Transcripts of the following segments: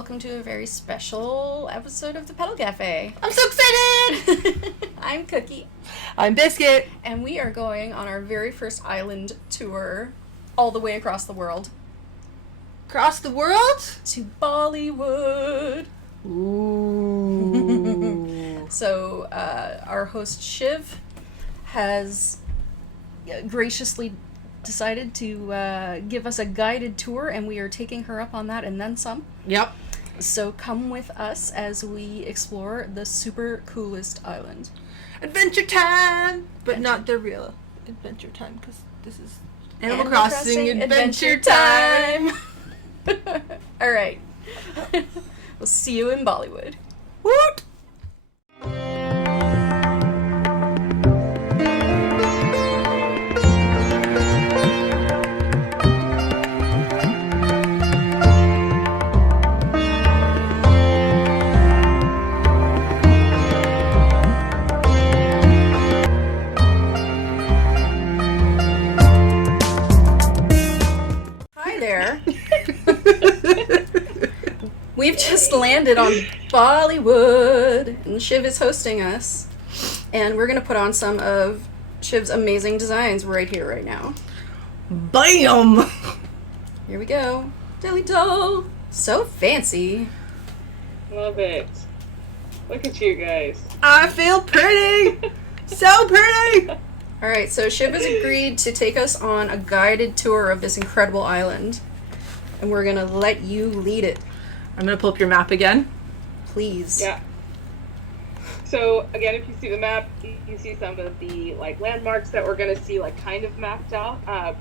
welcome to a very special episode of the Petal Cafe. I'm so excited! I'm Cookie. I'm Biscuit. And we are going on our very first island tour all the way across the world. Across the world? To Bollywood. Ooh. So, our host Shiv has graciously decided to give us a guided tour, and we are taking her up on that and then some. Yep. So come with us as we explore the super coolest island. Adventure time! But not the real adventure time, because this is Animal Crossing adventure time! Alright. We'll see you in Bollywood. Woot! We've just landed on Bollywood, and Shiv is hosting us, and we're going to put on some of Shiv's amazing designs right here, right now. Bam! Here we go. Dilly doll. So fancy. Love it. Look at you guys. I feel pretty! So pretty! Alright, so Shiv has agreed to take us on a guided tour of this incredible island, and we're going to let you lead it. I'm going to pull up your map again. Please. Yeah. So, again, if you see the map, you see some of the, landmarks that we're going to see, kind of mapped out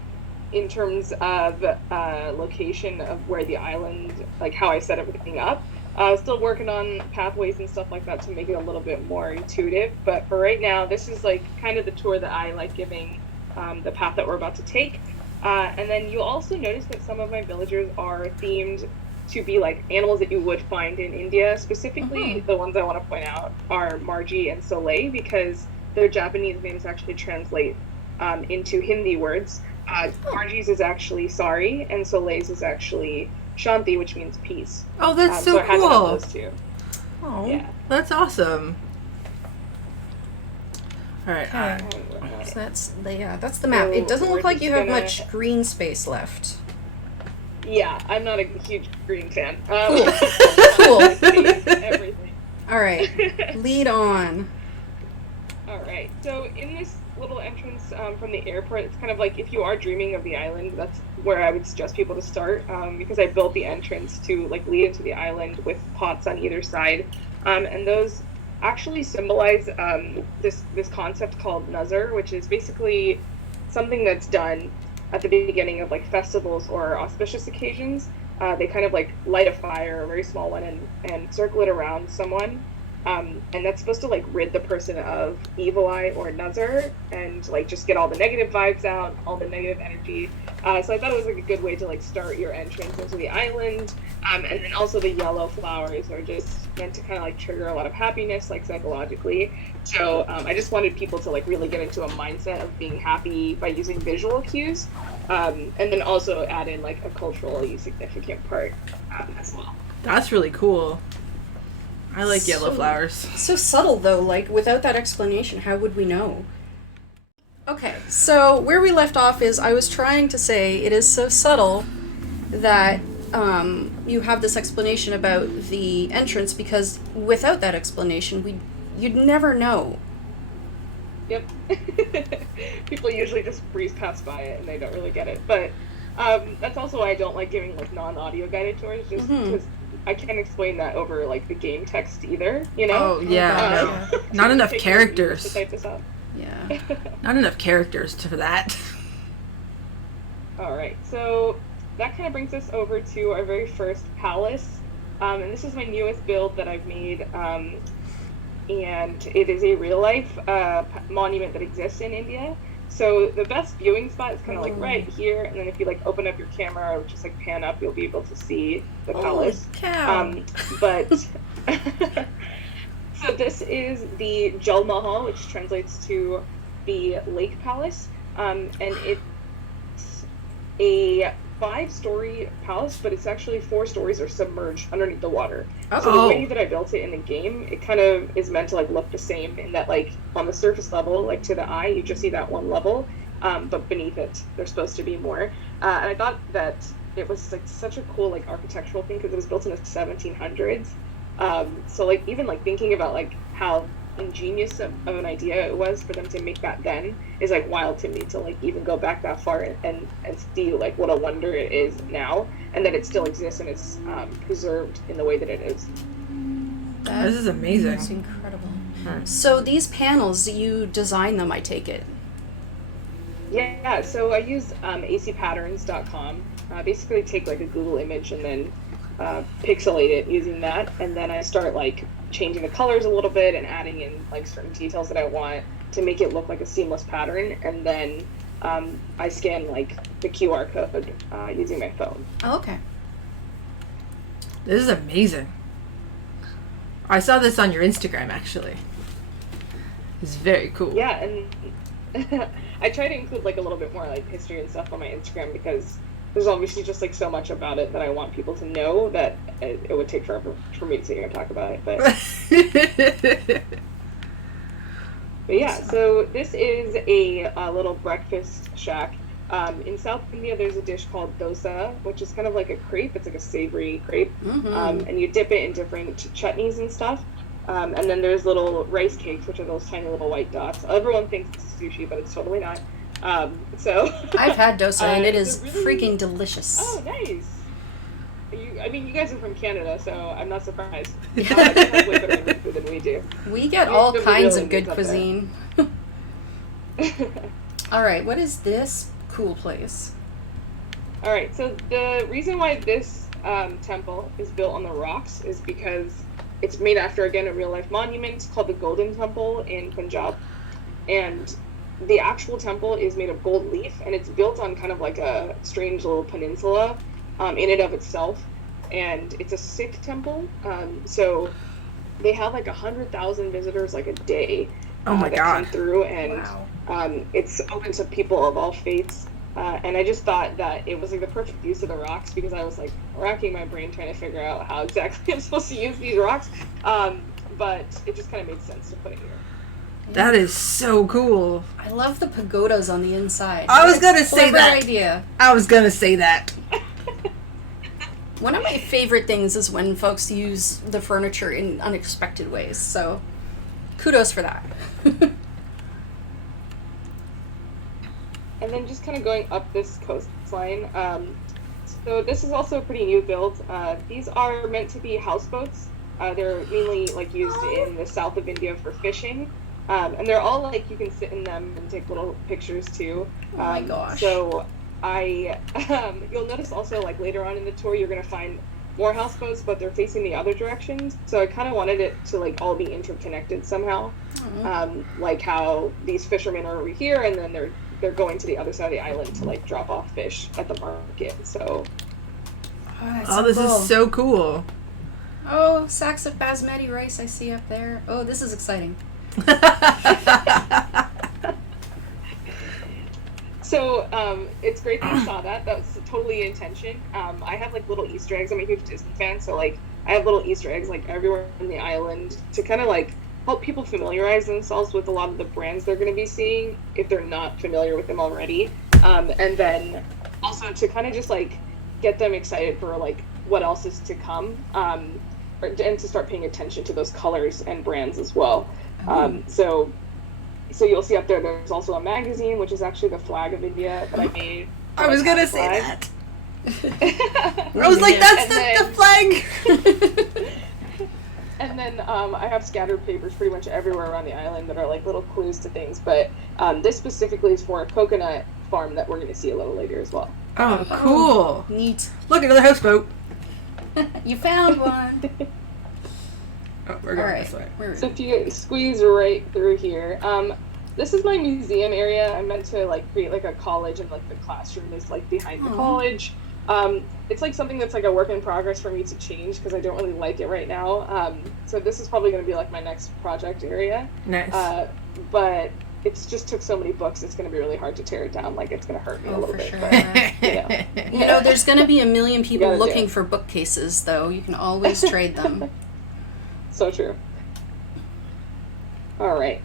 in terms of location of where the island, how I set everything up. Still working on pathways and stuff like that to make it a little bit more intuitive. But for right now, this is, kind of the tour that I like giving the path that we're about to take. And then you'll also notice that some of my villagers are themed to be animals that you would find in India. Specifically, the ones I want to point out are Margie and Soleil, because their Japanese names actually translate into Hindi words. Margie's is actually sorry, and Soleil's is actually Shanti, which means peace. Oh, that's so I had to cool. have those two. Oh, yeah. That's awesome. All right. So that's the map. It doesn't look like you have much green space left. Yeah, I'm not a huge green fan. Cool. Everything. All right, lead on. All right. So in this little entrance from the airport, it's kind of if you are dreaming of the island, that's where I would suggest people to start, because I built the entrance to lead into the island with pots on either side, and those actually symbolize this concept called Nazar, which is basically something that's done at the beginning of festivals or auspicious occasions. They kind of light a fire, a very small one, and circle it around someone, and that's supposed to rid the person of evil eye or nazar, and just get all the negative vibes out, all the negative energy. So I thought it was a good way to start your entrance into the island. And then also the yellow flowers are just meant to kind of trigger a lot of happiness, psychologically. So I just wanted people to really get into a mindset of being happy by using visual cues, and then also add in a culturally significant part as well. That's really cool. I like yellow flowers. So subtle though, without that explanation, how would we know? Okay, so where we left off is I was trying to say it is so subtle that you have this explanation about the entrance, because without that explanation, you'd never know. Yep. People usually just breeze past by it and they don't really get it. But that's also why I don't like giving non-audio guided tours, just because I can't explain that over the game text either, you know? Oh, yeah. Not enough characters. To type this up. Yeah. Not enough characters for that. Alright, so that kind of brings us over to our very first palace. And this is my newest build that I've made. And it is a real-life monument that exists in India. So the best viewing spot is kind of right here, and then if you open up your camera or just pan up, you'll be able to see the palace. Cow. But so this is the Jal Mahal, which translates to the Lake Palace, and it's a 5-story palace, but it's actually 4 stories are submerged underneath the water. Oh. So the way that I built it in the game, it kind of is meant to like look the same in that like on the surface level, like to the eye, you just see that one level, but beneath it, there's supposed to be more. And I thought that it was like such a cool like architectural thing because it was built in the 1700s. So like even like thinking about like how ingenious of an idea it was for them to make that then is like wild to me, to like even go back that far and see like what a wonder it is now, and that it still exists and it's preserved in the way that it is. This is amazing. That's incredible. So these panels, you design them, I take it? Yeah, so I use acpatterns.com. Basically take like a Google image and then pixelate it using that, and then I start like changing the colors a little bit and adding in like certain details that I want to make it look like a seamless pattern, and then I scan like the QR code using my phone. Oh, okay. This is amazing. I saw this on your Instagram, actually. It's very cool. Yeah, and I try to include like a little bit more like history and stuff on my Instagram because there's obviously just like so much about it that I want people to know that it would take forever for me to sit here and talk about it. But yeah, so this is a little breakfast shack. In South India, there's a dish called dosa, which is kind of like a crepe. It's like a savory crepe. And you dip it in different chutneys and stuff. And then there's little rice cakes, which are those tiny little white dots. Everyone thinks it's sushi, but it's totally not. So I've had dosa, and it is really freaking delicious. Oh, nice. You guys are from Canada, so I'm not surprised. They have way better Indian food than we do. We get all kinds of good cuisine. All right, what is this cool place? All right, so the reason why this temple is built on the rocks is because it's made after, again, a real-life monument called the Golden Temple in Punjab. And the actual temple is made of gold leaf, and it's built on kind of like a strange little peninsula in and of itself. And it's a Sikh temple, so they have like 100,000 visitors like a day that come through, and it's open to people of all faiths. And I just thought that it was like the perfect use of the rocks because I was like racking my brain trying to figure out how exactly I'm supposed to use these rocks. But it just kind of made sense to put it here. That is so cool. I love the pagodas on the inside. I was gonna say that. Idea. I was gonna say that. One of my favorite things is when folks use the furniture in unexpected ways. So, kudos for that. And then just kind of going up this coastline. So this is also a pretty new build. These are meant to be houseboats. They're mainly like used in the south of India for fishing. And they're all like, you can sit in them and take little pictures too. Oh my gosh. So you'll notice also like later on in the tour, you're going to find more houseboats, but they're facing the other direction. So I kind of wanted it to like all be interconnected somehow. Like how these fishermen are over here and then they're going to the other side of the island to like drop off fish at the market. So this is so cool. Oh, sacks of basmati rice I see up there. Oh, this is exciting. So it's great that you saw that. That was totally intention. I have like little Easter eggs. I'm a huge Disney fan, so like I have little Easter eggs like everywhere on the island to kind of like help people familiarize themselves with a lot of the brands they're going to be seeing if they're not familiar with them already. And then also to kind of just like get them excited for like what else is to come, and to start paying attention to those colors and brands as well. So you'll see up there, there's also a magazine, which is actually the flag of India that I made. I was going to say that. I was like, that's the flag. And then I have scattered papers pretty much everywhere around the island that are like little clues to things. But this specifically is for a coconut farm that we're going to see a little later as well. Oh, cool. Neat. Look, another houseboat. You found one. We're going this way. So if you squeeze right through here, this is my museum area. I'm meant to like create like a college, and like the classroom is like behind the college. It's like something that's like a work in progress for me to change because I don't really like it right now. So this is probably going to be like my next project area. Nice. But it's just took so many books, it's going to be really hard to tear it down. Like, it's going to hurt me a little bit. Sure. But, you know, there's going to be a million people looking for bookcases, though. You can always trade them. So true. All right.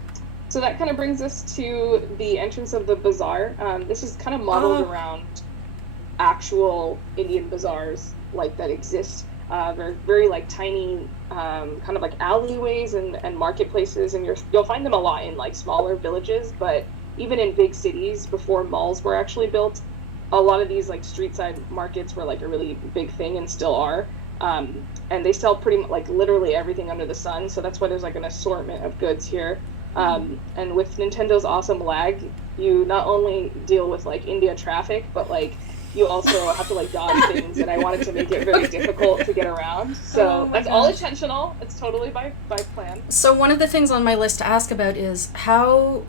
So that kind of brings us to the entrance of the bazaar. This is kind of modeled around actual Indian bazaars like that exist. They're very like tiny, kind of like alleyways and marketplaces, and you'll find them a lot in like smaller villages. But even in big cities, before malls were actually built, a lot of these like street side markets were like a really big thing and still are. And they sell pretty much like literally everything under the sun. So that's why there's like an assortment of goods here. And with Nintendo's awesome lag, you not only deal with like India traffic, but like you also have to like dodge things, and I wanted to make it very difficult to get around. So that's all intentional. It's totally by plan. So one of the things on my list to ask about is how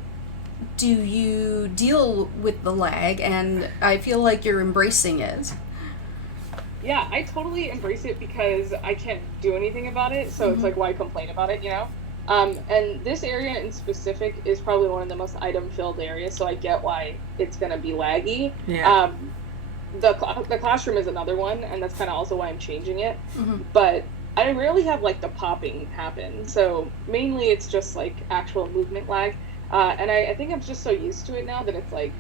do you deal with the lag? And I feel like you're embracing it. Yeah, I totally embrace it because I can't do anything about it. So it's like, why complain about it, you know? And this area in specific is probably one of the most item-filled areas, so I get why it's going to be laggy. Yeah. The classroom is another one, and that's kind of also why I'm changing it. But I rarely have like the popping happen, so mainly it's just like actual movement lag. And I think I'm just so used to it now that it's like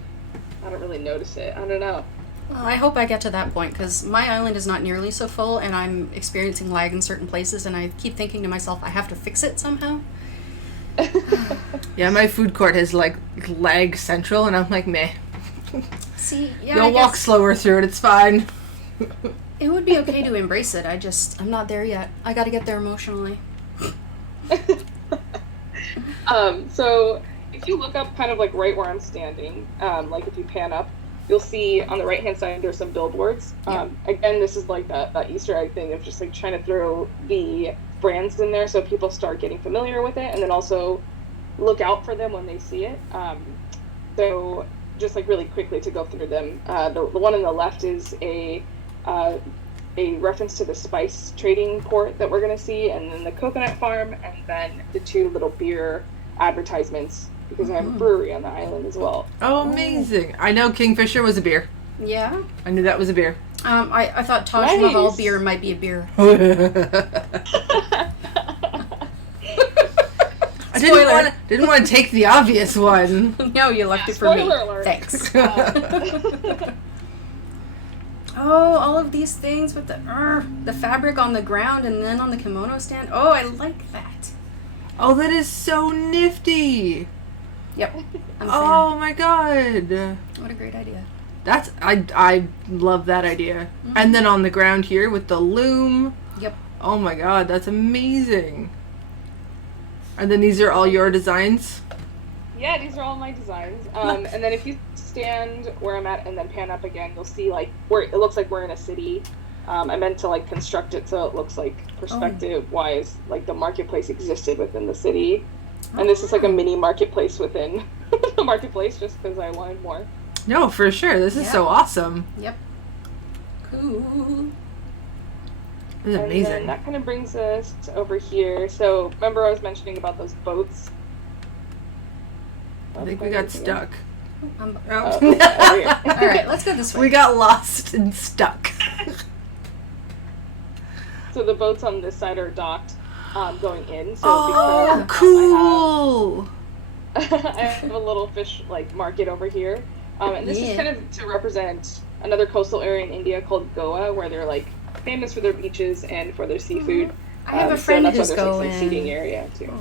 I don't really notice it. I don't know. Well, I hope I get to that point, because my island is not nearly so full, and I'm experiencing lag in certain places, and I keep thinking to myself, I have to fix it somehow. Yeah, my food court is like lag central, and I'm like, meh. See, yeah, You'll walk slower through it, it's fine. It would be okay to embrace it. I'm not there yet. I gotta get there emotionally. So if you look up kind of like right where I'm standing, like if you pan up, you'll see on the right hand side there's some billboards. Again, this is like that Easter egg thing of just like trying to throw the brands in there so people start getting familiar with it, and then also look out for them when they see it. So just like really quickly to go through them, the one on the left is a reference to the spice trading port that we're going to see, and then the coconut farm, and then the two little beer advertisements, because I have a brewery on the island as well. Oh, amazing. I know Kingfisher was a beer. Yeah? I knew that was a beer. I thought Taj Mahal beer might be a beer. I didn't want to take the obvious one. No, you left it for me. Alert. Thanks. Oh, all of these things with the fabric on the ground and then on the kimono stand. Oh, I like that. Oh, that is so nifty. Yep. I'm a fan. Oh my god. What a great idea. I love that idea. And then on the ground here with the loom. Yep. Oh my god, that's amazing. And then these are all your designs? Yeah, these are all my designs. And then if you stand where I'm at and then pan up again, you'll see like where it looks like we're in a city. I meant to like construct it so it looks like perspective wise, like the marketplace existed within the city. And this is like a mini marketplace within the marketplace, just because I wanted more. No, for sure. This is so awesome. Yep. Cool. This is amazing. And then that kind of brings us to over here. So remember I was mentioning about those boats? I think we got stuck. All Over here. right, let's go this way. We got lost and stuck. So the boats on this side are docked, going in. So Oh, because, cool! I have a little fish like market over here, and this is kind of to represent another coastal area in India called Goa, where they're like famous for their beaches and for their seafood. I have a friend who's going. going. Like, some seating area too.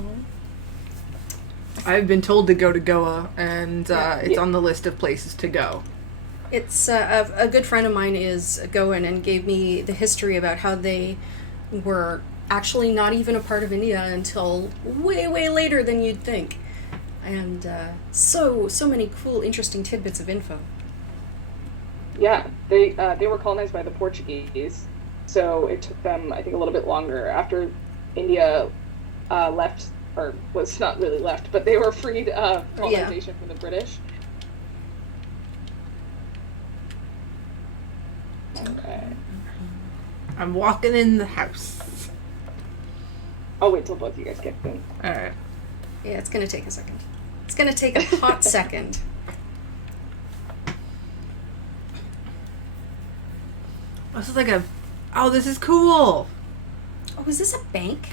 I've been told to go to Goa, and it's on the list of places to go. It's a good friend of mine is going and gave me the history about how they were actually not even a part of India until way, way later than you'd think. And so many cool, interesting tidbits of info. Yeah, they were colonized by the Portuguese, so it took them, I think, a little bit longer after India left, or was not really left, but they were freed of colonization from the British. Okay. I'm walking in the house. I'll wait till both you guys get in. Alright. Yeah, it's gonna take a second. It's gonna take a hot second. This is like this is cool. Oh, is this a bank?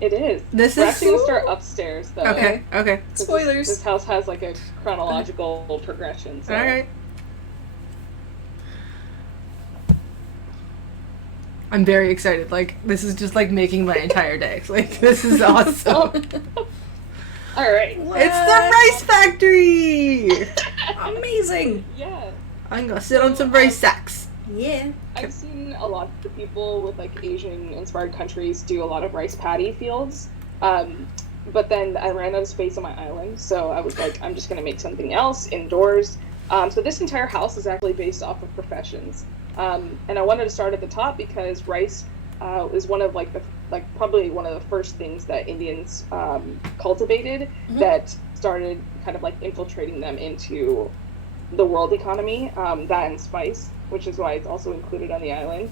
It is. We're actually going to start upstairs, though. Okay. Spoilers. This house has like a chronological progression. So. All right. I'm very excited. Like, this is just like making my entire day. Like, this is awesome. All right. What? It's the rice factory. Amazing. Yeah. I'm gonna sit on some rice sacks. Yeah. I've seen a lot of people with like Asian-inspired countries do a lot of rice paddy fields, but then I ran out of space on my island, so I was like, I'm just gonna make something else indoors. So this entire house is actually based off of professions, and I wanted to start at the top because rice is one of probably one of the first things that Indians cultivated that started kind of like infiltrating them into the world economy, that and spice, which is why it's also included on the island.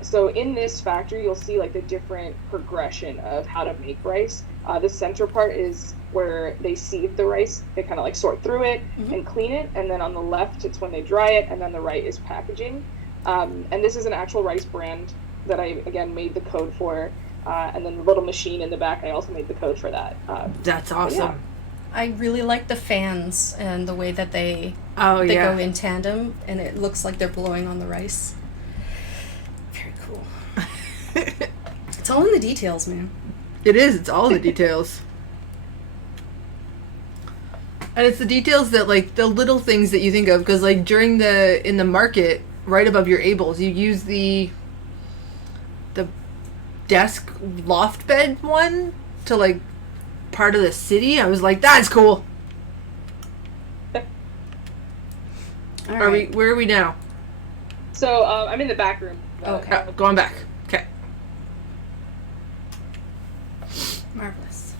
So in this factory, you'll see like the different progression of how to make rice. The center part is where they sieve the rice. They kind of like sort through it and clean it. And then on the left, it's when they dry it. And then the right is packaging. And this is an actual rice brand that I, again, made the code for. And then the little machine in the back, I also made the code for that. That's awesome. Yeah. I really like the fans and the way that they go in tandem, and it looks like they're blowing on the rice. Very cool. It's all in the details, man. It is. It's all the details. And it's the details that, like, the little things that you think of, because, like, in the market, right above your ables, you use the desk loft bed one to, like, part of the city. I was like, that's cool. Where are we now? So I'm in the back room. Okay. Going back. Okay. Marvelous.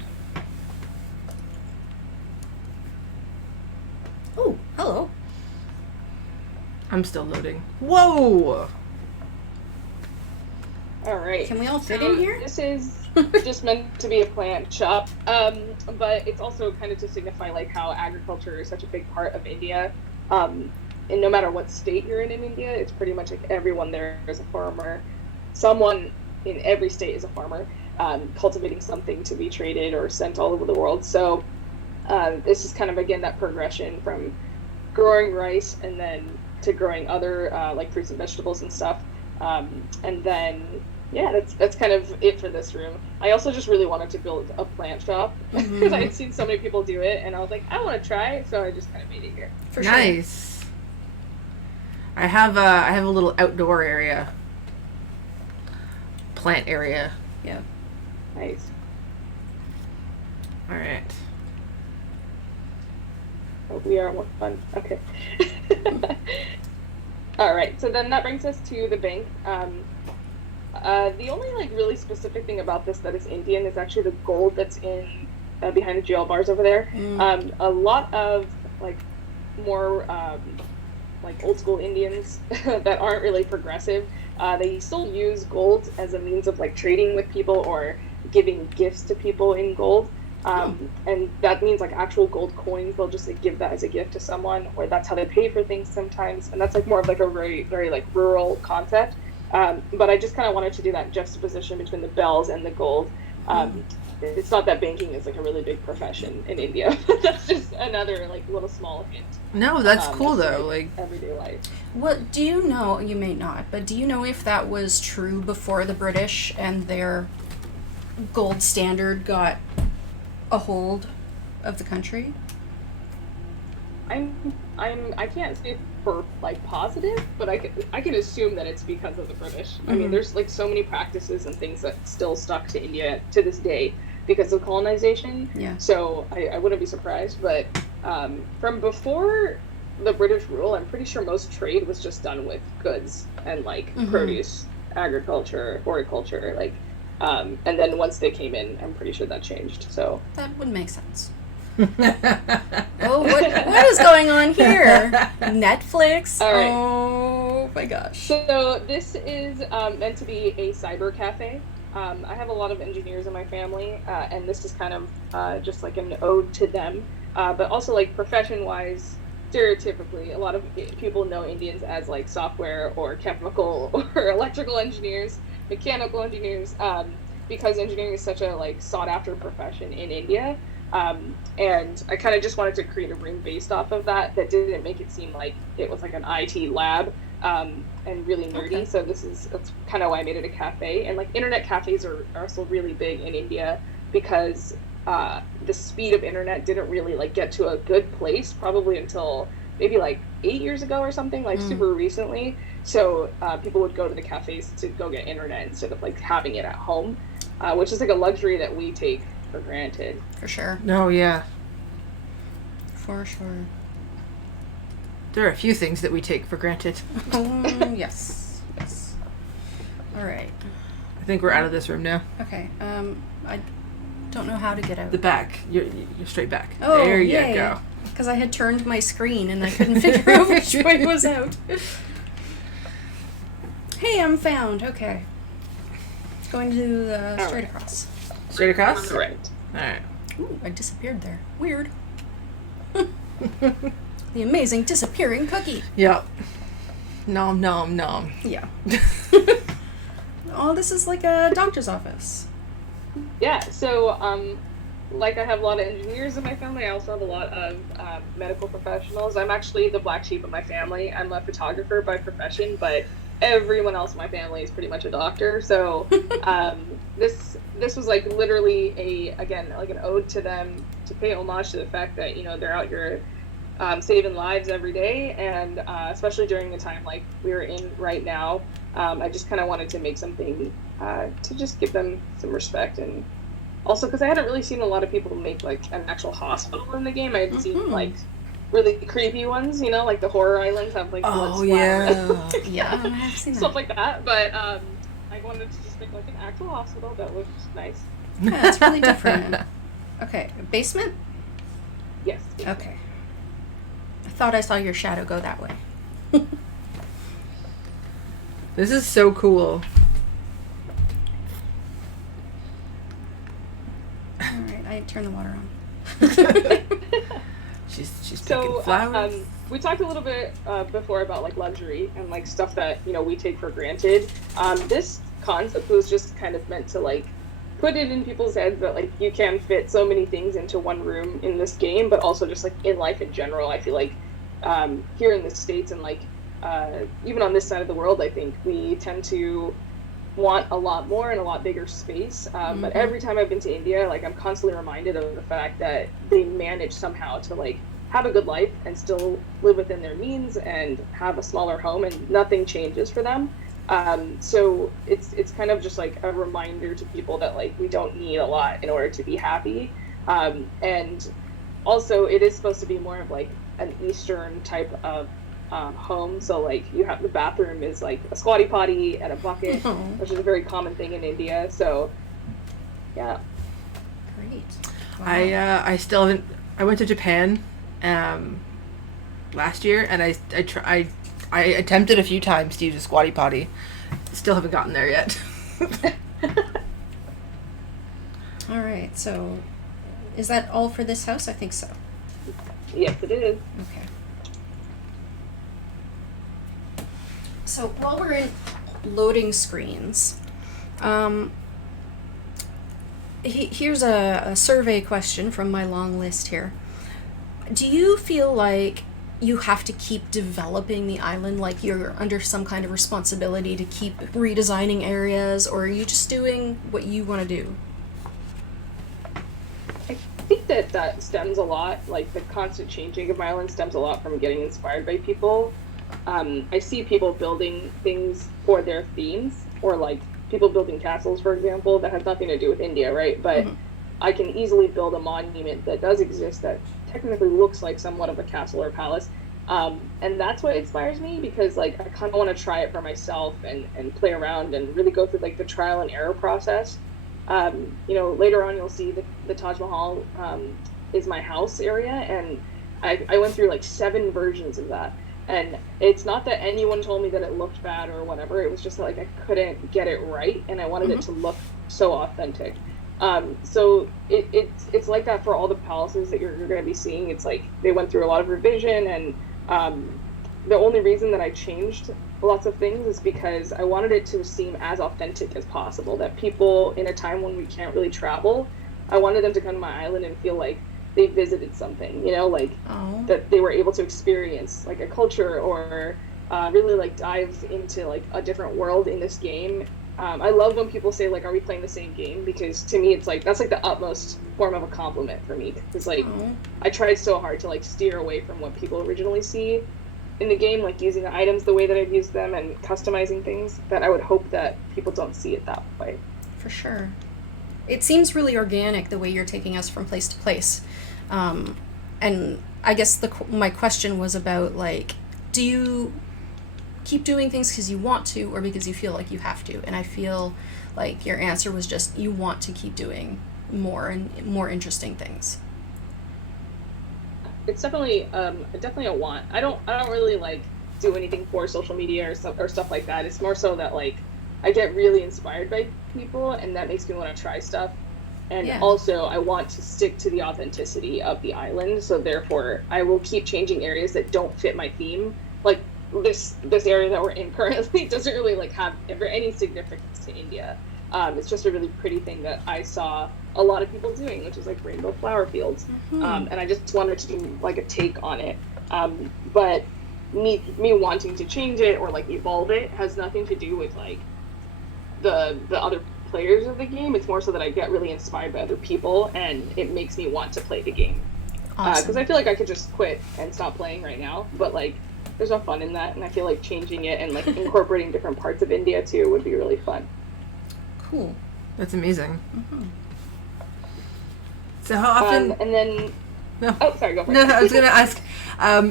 Oh, hello. I'm still loading. Whoa! All right. Can we all fit in here? This is just meant to be a plant shop, but it's also kind of to signify like how agriculture is such a big part of India. And no matter what state you're in India, it's pretty much like everyone there is a farmer. Someone in every state is a farmer, cultivating something to be traded or sent all over the world. So this is kind of, again, that progression from growing rice and then to growing other like fruits and vegetables and stuff. And then, yeah, that's kind of it for this room. I also just really wanted to build a plant shop because I had seen so many people do it, and I was like, I want to try it, so I just kind of made it here. For sure. Nice. I have a little outdoor area, plant area. Yeah. Nice. All right. Oh, we are more fun. Okay. All right. So then that brings us to the bank. The only like really specific thing about this that is Indian is actually the gold that's in behind the jail bars over there. A lot of like more like old school Indians that aren't really progressive, they still use gold as a means of like trading with people or giving gifts to people in gold. And that means like actual gold coins. They'll just like give that as a gift to someone, or that's how they pay for things sometimes. And that's like more of like a very, very like rural concept. But I just kind of wanted to do that juxtaposition between the bells and the gold. It's not that banking is like a really big profession in India. That's just another like little small hint. No, that's cool though. Like everyday life. What do you know? You may not, but do you know if that was true before the British and their gold standard got a hold of the country? I can't say for like positive, but I can assume that it's because of the British. I mean, there's like so many practices and things that still stuck to India to this day because of colonization. Yeah. So I wouldn't be surprised, but from before the British rule, I'm pretty sure most trade was just done with goods and like produce, agriculture, horticulture, like, and then once they came in, I'm pretty sure that changed. So That would make sense. Oh, what is going on here? Netflix? All right. Oh my gosh. So this is meant to be a cyber cafe. I have a lot of engineers in my family, and this is kind of just like an ode to them. But also, like, profession-wise, stereotypically, a lot of people know Indians as like software or chemical or electrical engineers, mechanical engineers, because engineering is such a like sought-after profession in India. And I kind of just wanted to create a room based off of that didn't make it seem like it was like an IT lab, and really nerdy. Okay. So that's kind of why I made it a cafe. And like internet cafes are also really big in India because the speed of internet didn't really like get to a good place probably until maybe like 8 years ago or something, like super recently. So people would go to the cafes to go get internet instead of like having it at home, which is like a luxury that we take for granted. For sure. No, yeah. For sure. There are a few things that we take for granted. Yes. Yes. All right. I think we're out of this room now. Okay. I don't know how to get out. The back. You're straight back. Oh, there you go. Because I had turned my screen and I couldn't figure out which way was out. Hey, I'm found. Okay. Going to the straight across. Straight across? Right. Alright. Ooh, I disappeared there. Weird. The amazing disappearing cookie. Yep. Nom nom nom. Yeah. Oh, this is like a doctor's office. Yeah, so like I have a lot of engineers in my family. I also have a lot of medical professionals. I'm actually the black sheep of my family. I'm a photographer by profession, but everyone else in my family is pretty much a doctor. So this was like literally like an ode to them, to pay homage to the fact that, you know, they're out here saving lives every day, and especially during the time like we're in right now. I just kind of wanted to make something to just give them some respect, and also because I hadn't really seen a lot of people make like an actual hospital in the game. I had seen like really creepy ones, you know, like the horror islands have like blood splatter. Yeah, I've seen stuff like that. But I wanted to just make like an actual hospital that looked nice. Yeah, it's really different. Okay, basement? Yes. Basement. Okay. I thought I saw your shadow go that way. This is so cool. Alright, I turned the water on. She's picking flowers. We talked a little bit before about like luxury and like stuff that, you know, we take for granted. This concept was just kind of meant to like put it in people's heads that like you can fit so many things into one room in this game, but also just like in life in general. I feel like here in the States and like even on this side of the world, I think we tend to want a lot more and a lot bigger space. But every time I've been to India, like I'm constantly reminded of the fact that they manage somehow to like have a good life and still live within their means and have a smaller home, and nothing changes for them. So it's kind of just like a reminder to people that like we don't need a lot in order to be happy. And also it is supposed to be more of like an Eastern type of home. So like you have the bathroom is like a squatty potty and a bucket, which is a very common thing in India. So yeah. Great. Wow. I still haven't. I went to Japan last year, and I attempted a few times to use a squatty potty. Still haven't gotten there yet. All right. So, is that all for this house? I think so. Yes, it is. Okay. So while we're in loading screens, here's a survey question from my long list here. Do you feel like you have to keep developing the island, like you're under some kind of responsibility to keep redesigning areas, or are you just doing what you want to do? I think that stems a lot, like the constant changing of my island stems a lot from getting inspired by people. I see people building things for their themes, or like people building castles, for example, that has nothing to do with India, right? But I can easily build a monument that does exist that technically looks like somewhat of a castle or palace. And that's what inspires me, because like I kind of want to try it for myself and play around and really go through like the trial and error process. You know, later on you'll see the Taj Mahal is my house area, and I went through like 7 versions of that. And it's not that anyone told me that it looked bad or whatever. It was just that, like, I couldn't get it right, and I wanted it to look so authentic. So it's like that for all the palaces that you're going to be seeing. It's like they went through a lot of revision, and the only reason that I changed lots of things is because I wanted it to seem as authentic as possible. That people in a time when we can't really travel, I wanted them to come to my island and feel like they visited something, you know, like that they were able to experience like a culture, or really like dive into like a different world in this game. I love when people say like, are we playing the same game? Because to me it's like that's like the utmost form of a compliment for me, because like I tried so hard to like steer away from what people originally see in the game, like using the items the way that I've used them and customizing things, that I would hope that people don't see it that way. For sure. It seems really organic the way you're taking us from place to place. And I guess my question was about like, do you keep doing things because you want to or because you feel like you have to? And I feel like your answer was just you want to keep doing more and more interesting things. It's definitely a want. I don't really like do anything for social media or stuff like that. It's more so that like I get really inspired by people, and that makes me want to try stuff. And also I want to stick to the authenticity of the island, so therefore I will keep changing areas that don't fit my theme. Like this area that we're in currently doesn't really like have any significance to India. It's just a really pretty thing that I saw a lot of people doing, which is like rainbow flower fields. And I just wanted to do like a take on it. But me wanting to change it or like evolve it has nothing to do with like the other players of the game. It's more so that I get really inspired by other people, and it makes me want to play the game. Because I feel like I could just quit and stop playing right now, but like there's no fun in that, and I feel like changing it and like incorporating different parts of India too would be really fun. Cool. That's amazing. So how often? And then no. Oh, sorry. Go for it. No, I was gonna ask.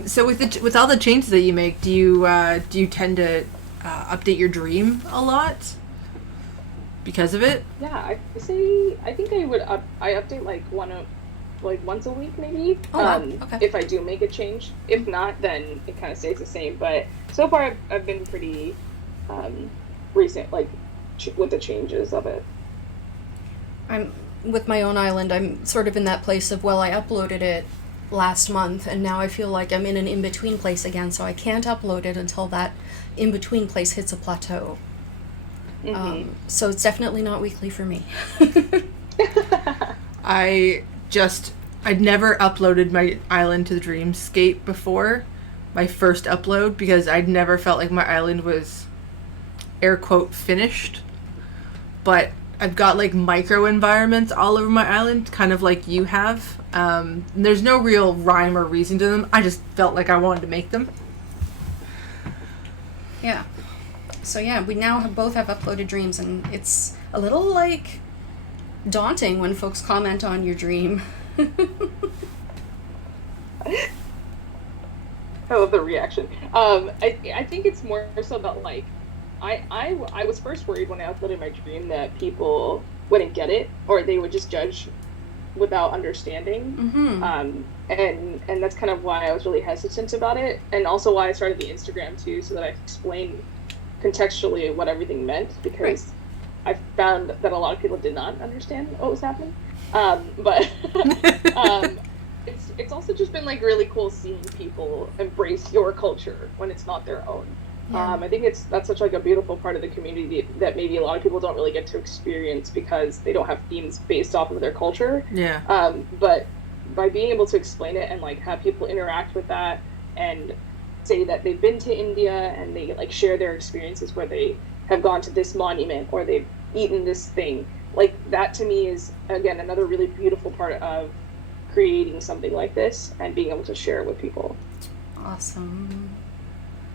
So with all the changes that you make, do you tend to update your dream a lot because of it? Yeah, I think I would I update like once a week maybe. Okay. If I do make a change. If not, then it kind of stays the same. But so far I've been pretty recent, like with the changes of it. I'm with my own island. I'm sort of in that place of, well, I uploaded it last month, and now I feel like I'm in an in-between place again, so I can't upload it until that in-between place hits a plateau. So it's definitely not weekly for me. I'd never uploaded my island to the Dreamscape before my first upload, because I'd never felt like my island was air quote finished. But I've got like micro environments all over my island, kind of like you have. There's no real rhyme or reason to them. I just felt like I wanted to make them. Yeah. So yeah, we now both have uploaded dreams, and it's a little like daunting when folks comment on your dream. I love the reaction. I think it's more so about like I was first worried when I uploaded my dream that people wouldn't get it, or they would just judge without understanding. And that's kind of why I was really hesitant about it, and also why I started the Instagram too, so that I could explain contextually what everything meant, because I found that a lot of people did not understand what was happening. But it's also just been like really cool seeing people embrace your culture when it's not their own. I think that's such like a beautiful part of the community that maybe a lot of people don't really get to experience because they don't have themes based off of their culture. But by being able to explain it and like have people interact with that and say that they've been to India and they like share their experiences where they have gone to this monument or they've eaten this thing, like that to me is again another really beautiful part of creating something like this and being able to share it with people. Awesome.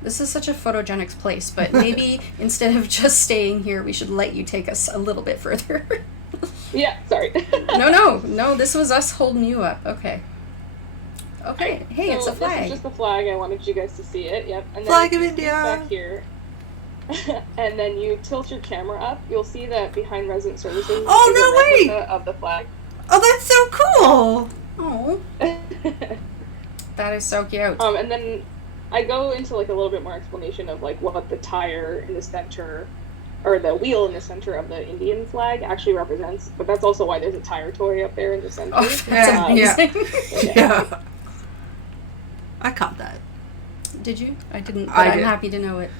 This is such a photogenic place, but maybe instead of just staying here, we should let you take us a little bit further. Yeah, sorry. No, this was us holding you up. Okay, hey, so it's a flag. This is just the flag. I wanted you guys to see it. Yep. And then Flag of India. Back here. And then you tilt your camera up. You'll see that behind resident services is a replica of the flag. Oh, that's so cool. Oh, that is so cute. And then I go into like a little bit more explanation of like what the tire in the center or the wheel in the center of the Indian flag actually represents. But that's also why there's a tire toy up there in the center. Oh, that's amazing. Yeah. I caught that. Did you? I didn't, but I I'm did. happy to know it.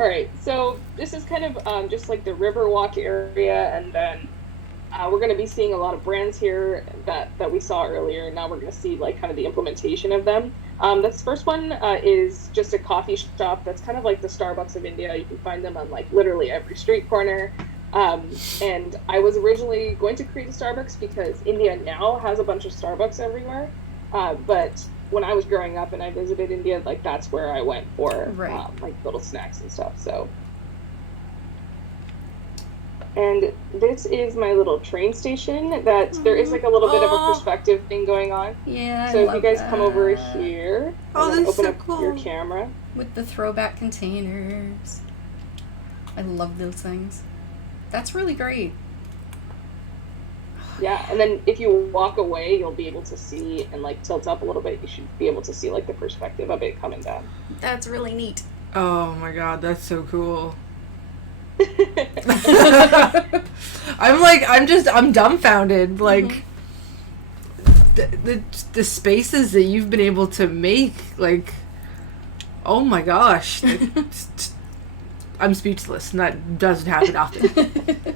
All right, so this is kind of just like the Riverwalk area, and then we're going to be seeing a lot of brands here that we saw earlier. Now we're going to see like kind of the implementation of them. This first one is just a coffee shop that's kind of like the Starbucks of India. You can find them on like literally every street corner. And I was originally going to create a Starbucks because India now has a bunch of Starbucks everywhere. But when I was growing up and I visited India, like that's where I went for like little snacks and stuff. So, and this is my little train station. That there is like a little bit of a perspective thing going on. Yeah. So if you guys come over here, Oh, and then that's open so up cool. your camera. With the throwback containers. I love those things. That's really great. Yeah, and then if you walk away, you'll be able to see and like tilt up a little bit. You should be able to see like the perspective of it coming down. That's really neat. Oh my god, that's so cool. I'm dumbfounded. Like, the spaces that you've been able to make, like, oh my gosh. I'm speechless, and that doesn't happen often.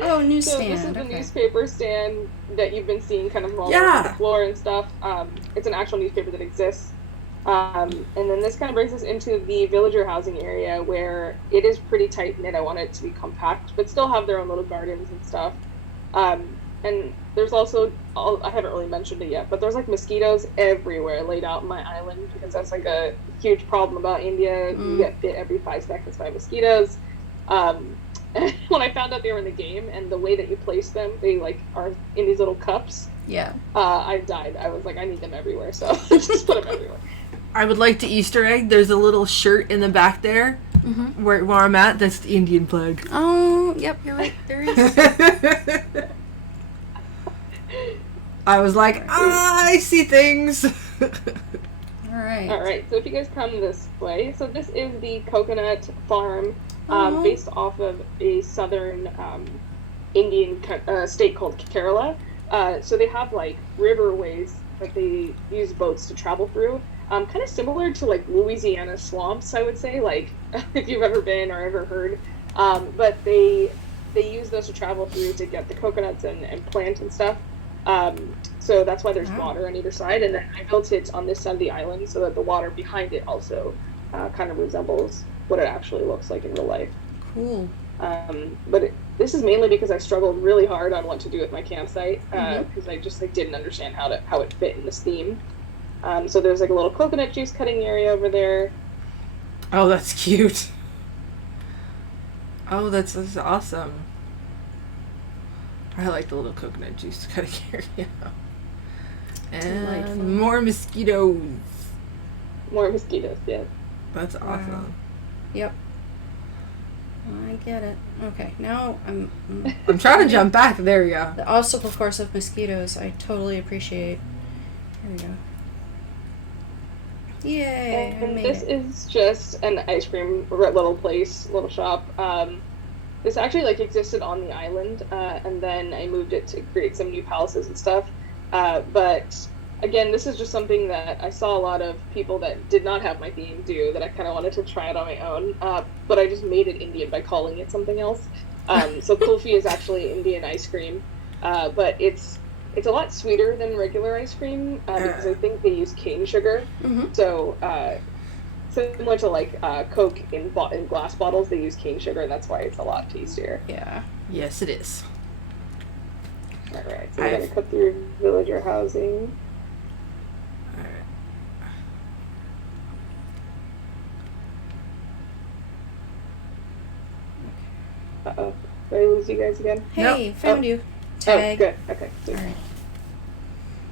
Oh, newsstand. So this is the newspaper stand that you've been seeing kind of all Yeah. over the floor and stuff. It's an actual newspaper that exists. And then this kind of brings us into the villager housing area where it is pretty tight-knit. I want it to be compact, but still have their own little gardens and stuff. And there's also, I haven't really mentioned it yet, but there's like mosquitoes everywhere laid out in my island because that's like a huge problem about India. You get bit every 5 seconds by mosquitoes. When I found out they were in the game and the way that you place them, they like are in these little cups. Yeah. I died. I was like, I need them everywhere, so just put them everywhere. I would like to Easter egg. There's a little shirt in the back there where I'm at. That's the Indian flag. Oh, yep, you're right. There is. I was like, I see things. All right. All right, so if you guys come this way, so this is the coconut farm based off of a southern Indian state called Kerala. So they have like riverways that they use boats to travel through. Kind of similar to like Louisiana swamps, I would say, like if you've ever been or ever heard. But they use those to travel through to get the coconuts and plant and stuff. So that's why there's water on either side. And then I built it on this side of the island so that the water behind it also kind of resembles what it actually looks like in real life. Cool. But this is mainly because I struggled really hard on what to do with my campsite because I just like didn't understand how it fit in this theme. So there's like a little coconut juice cutting area over there. Oh, that's cute. Oh, that's awesome. I like the little coconut juice cutting area. Delightful. And more mosquitoes. More mosquitoes, yeah. That's awesome. Wow. Yep. I get it. Okay, now I'm I'm trying to jump back. There we go. the obstacle course of mosquitoes. I totally appreciate. Here we go. Yay! I And made this it. is just an ice cream little place, little shop. This actually like existed on the island, and then I moved it to create some new palaces and stuff. But again, this is just something that I saw a lot of people that did not have my theme do that I kind of wanted to try it on my own. But I just made it Indian by calling it something else. So kulfi is actually Indian ice cream, but it's a lot sweeter than regular ice cream because I think they use cane sugar. So similar to like Coke in glass bottles, they use cane sugar, and that's why it's a lot tastier. Yeah. Yes, it is. All right, so we're gonna cut through villager housing. Uh-oh. Did I lose you guys again? Hey, Nope. found you. Oh, Tag. good. Okay. Sweet. All right.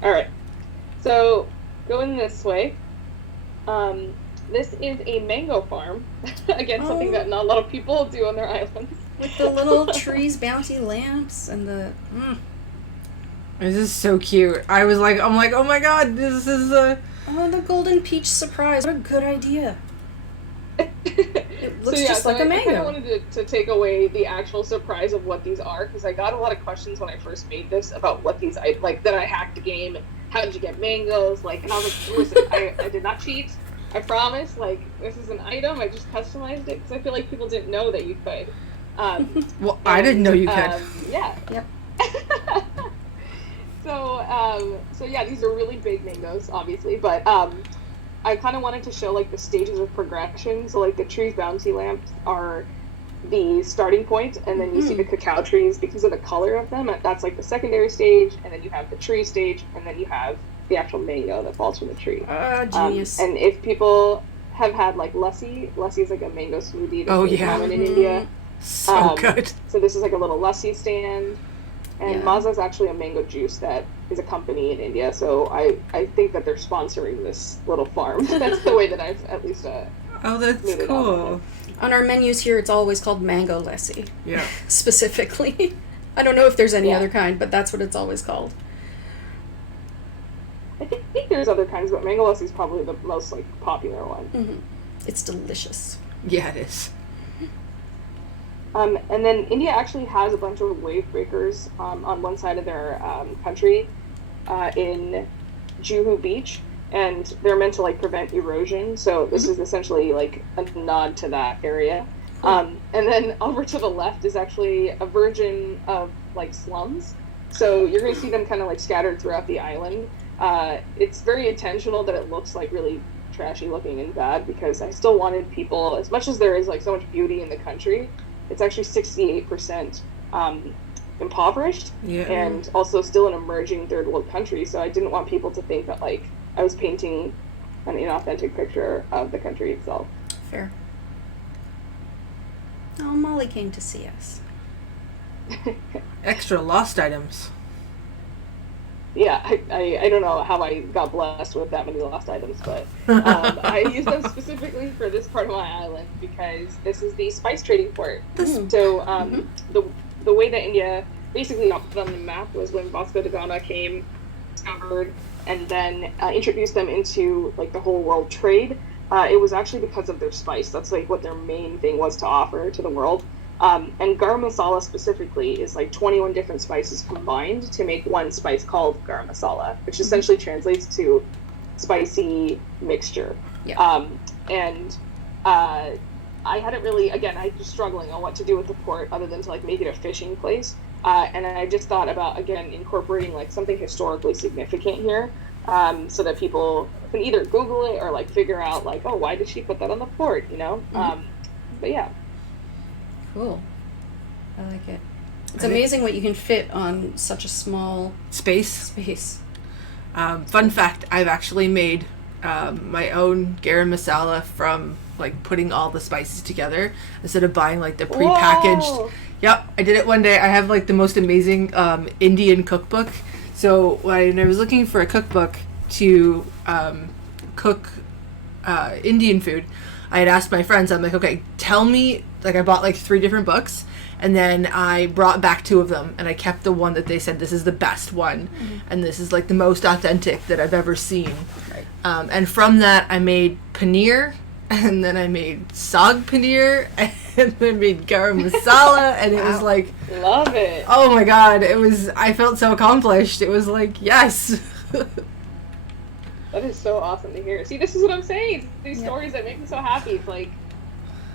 All right. So going this way. This is a mango farm. Again, something that not a lot of people do on their islands. With the little trees, bouncy lamps, and the. This is so cute. I'm like, oh my god, this is a. Oh, the golden peach surprise. What a good idea. It looks just like a I kind mango. of wanted to take away the actual surprise of what these are, because I got a lot of questions when I first made this about what these, like, that I hacked the game, and how did you get mangoes, like, and I was like, listen, I did not cheat, I promise, like, this is an item, I just customized it, because I feel like people didn't know that you could. Well, I didn't know you could. Yeah. Yep. So yeah, these are really big mangoes, obviously, but I kind of wanted to show like the stages of progression. So like the tree's bounty lamps are the starting point, and then you see the cacao trees because of the color of them. That's like the secondary stage, and then you have the tree stage, and then you have the actual mango that falls from the tree. Genius. And if people have had like lassi is like a mango smoothie that's yeah. common in India. So good. So this is like a little lassi stand. And Yeah. Maaza is actually a mango juice that is a company in India, so I think that they're sponsoring this little farm. That's the way that I've at least Oh, that's made it cool. On our menus here, it's always called mango lassi, Yeah. specifically. I don't know if there's any Yeah. other kind, but that's what it's always called. I think there's other kinds, but mango lassi is probably the most like popular one. It's delicious. Yeah, it is. And then India actually has a bunch of wave breakers on one side of their country in Juhu Beach, and they're meant to like prevent erosion. So this is essentially like a nod to that area. And then over to the left is actually a version of like slums. So you're going to see them kind of like scattered throughout the island. It's very intentional that it looks like really trashy looking and bad, because I still wanted people, as much as there is like so much beauty in the country, it's actually 68% impoverished, and also still an emerging third world country. So I didn't want people to think that like I was painting an inauthentic picture of the country itself. Fair. Oh, Molly came to see us. Extra lost items. Yeah, I don't know how I got blessed with that many lost items, but I used them specifically for this part of my island because this is the spice trading port. So the way that India basically got put on the map was when Vasco da Gama came, discovered, and then introduced them into like the whole world trade. It was actually because of their spice. That's like what their main thing was to offer to the world. And garam masala specifically is like 21 different spices combined to make one spice called garam masala, which essentially translates to spicy mixture. Yeah. I hadn't really, again, I was struggling on what to do with the port other than to like make it a fishing place. And I just thought about, again, incorporating like something historically significant here, so that people can either Google it or like figure out like, oh, why did she put that on the port, you know? But yeah. Cool. I like it. It's amazing what you can fit on such a small Space. space. Fun fact, I've actually made my own garam masala from like putting all the spices together instead of buying like the prepackaged. Whoa. Yep, I did it one day. I have like the most amazing Indian cookbook. So when I was looking for a cookbook to cook Indian food, I had asked my friends, I'm like, okay, tell me, like I bought like 3 different books, and then I brought back 2 of them, and I kept the one that they said this is the best one, and this is like the most authentic that I've ever seen. Right. And from that I made paneer, and then I made saag paneer, and then made garam masala, and it was like, Love it. oh my god, I felt so accomplished. It was like, yes. That is so awesome to hear. See, this is what I'm saying. It's these stories that make me so happy. It's like,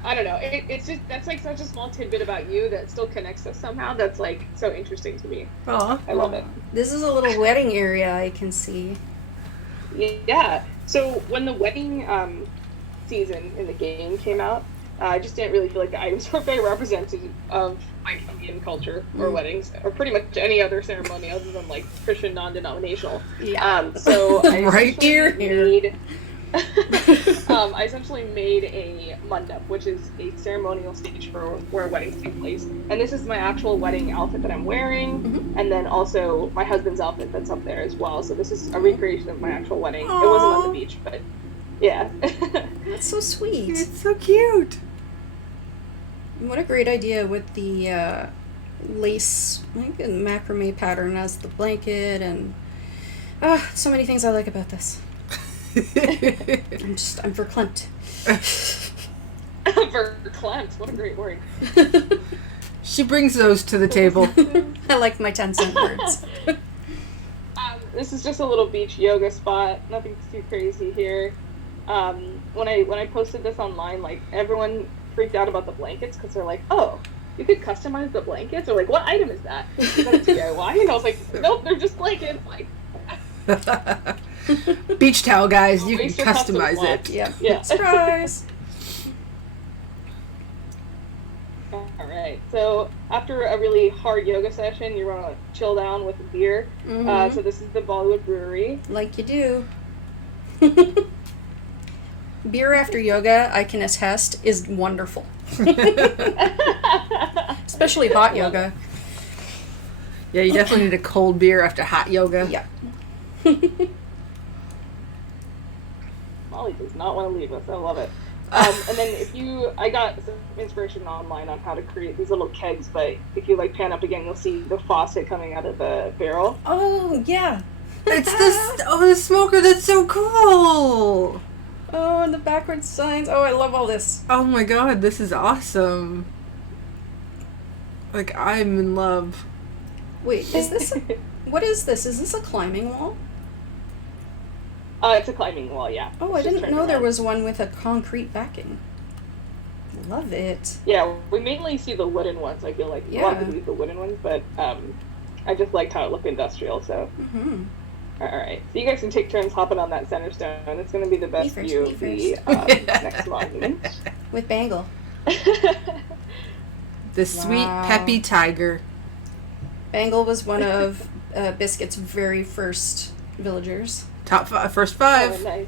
I don't know. It's just, that's like such a small tidbit about you that still connects us somehow. That's like so interesting to me. Aw. I love it. This is a little wedding area I can see. Yeah. So when the wedding season in the game came out, I just didn't really feel like the items were very representative of like Indian culture or weddings or pretty much any other ceremony other than like Christian non-denominational. Yeah. So I Right. I essentially made a mandap, which is a ceremonial stage for where weddings take place. And this is my actual wedding outfit that I'm wearing, and then also my husband's outfit that's up there as well. So this is a recreation of my actual wedding. It wasn't on the beach, but yeah. That's so sweet. It's so cute. What a great idea with the lace, like a macrame pattern as the blanket, and so many things I like about this. I'm verklempt. Verklempt, what a great word. She brings those to the table. I like my 10-cent words. This is just a little beach yoga spot. Nothing too crazy here. When I posted this online, like, everyone freaked out about the blankets because they're like, oh, you could customize the blankets? Or like, what item is that? Is that a DIY? And I was like, nope, they're just blankets. Like, beach towel, guys. You can waste your custom customize block. it. Yeah. Surprise! Alright, so after a really hard yoga session, you want to chill down with a beer. Mhm. So this is the Bollywood Brewery. Like you do. Beer after yoga, I can attest, is wonderful. Especially hot yoga. Yeah, you definitely need a cold beer after hot yoga. Yeah. Molly does not want to leave us. I love it. And then I got some inspiration online on how to create these little kegs, but if you like pan up again, you'll see the faucet coming out of the barrel. Oh, yeah. It's the smoker. That's so cool. Oh, and the backwards signs. Oh, I love all this. Oh my god, this is awesome. Like, I'm in love. Wait, is this... What is this? Is this a climbing wall? It's a climbing wall, yeah. Oh, I It's just didn't turned know there around. was one with a concrete backing. Love it. Yeah, we mainly see the wooden ones. I feel like a lot of people use the wooden ones, but I just liked how it looked industrial, so... Mm-hmm. Alright, so you guys can take turns hopping on that center stone. It's going to be the best Me view first, of me the next monument. With Bangle. The sweet, Wow. peppy tiger. Bangle was one of Biscuit's very first villagers. First Oh, five. nice.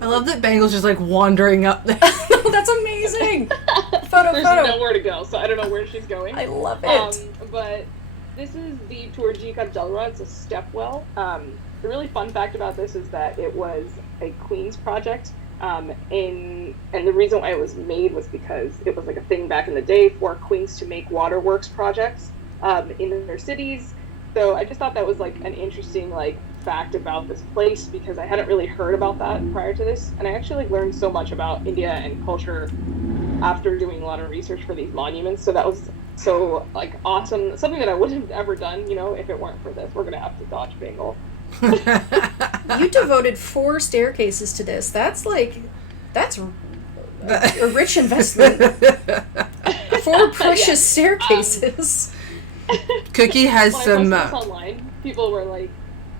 I love that Bangle's just like wandering up there. That's amazing! Photo. There's nowhere to go, so I don't know where she's going. I love it. But this is the Turjika Jalra. It's a step well. The really fun fact about this is that it was a Queen's project. And the reason why it was made was because it was like a thing back in the day for queens to make waterworks projects in their cities. So I just thought that was like an interesting like fact about this place because I hadn't really heard about that prior to this, and I actually like learned so much about India and culture after doing a lot of research for these monuments. So that was so like awesome, something that I wouldn't have ever done, you know, if it weren't for this. We're gonna have to dodge Bengal. You devoted 4 staircases to this. That's a rich investment. 4 precious staircases. Cookie has when some. I posted this online, people were like,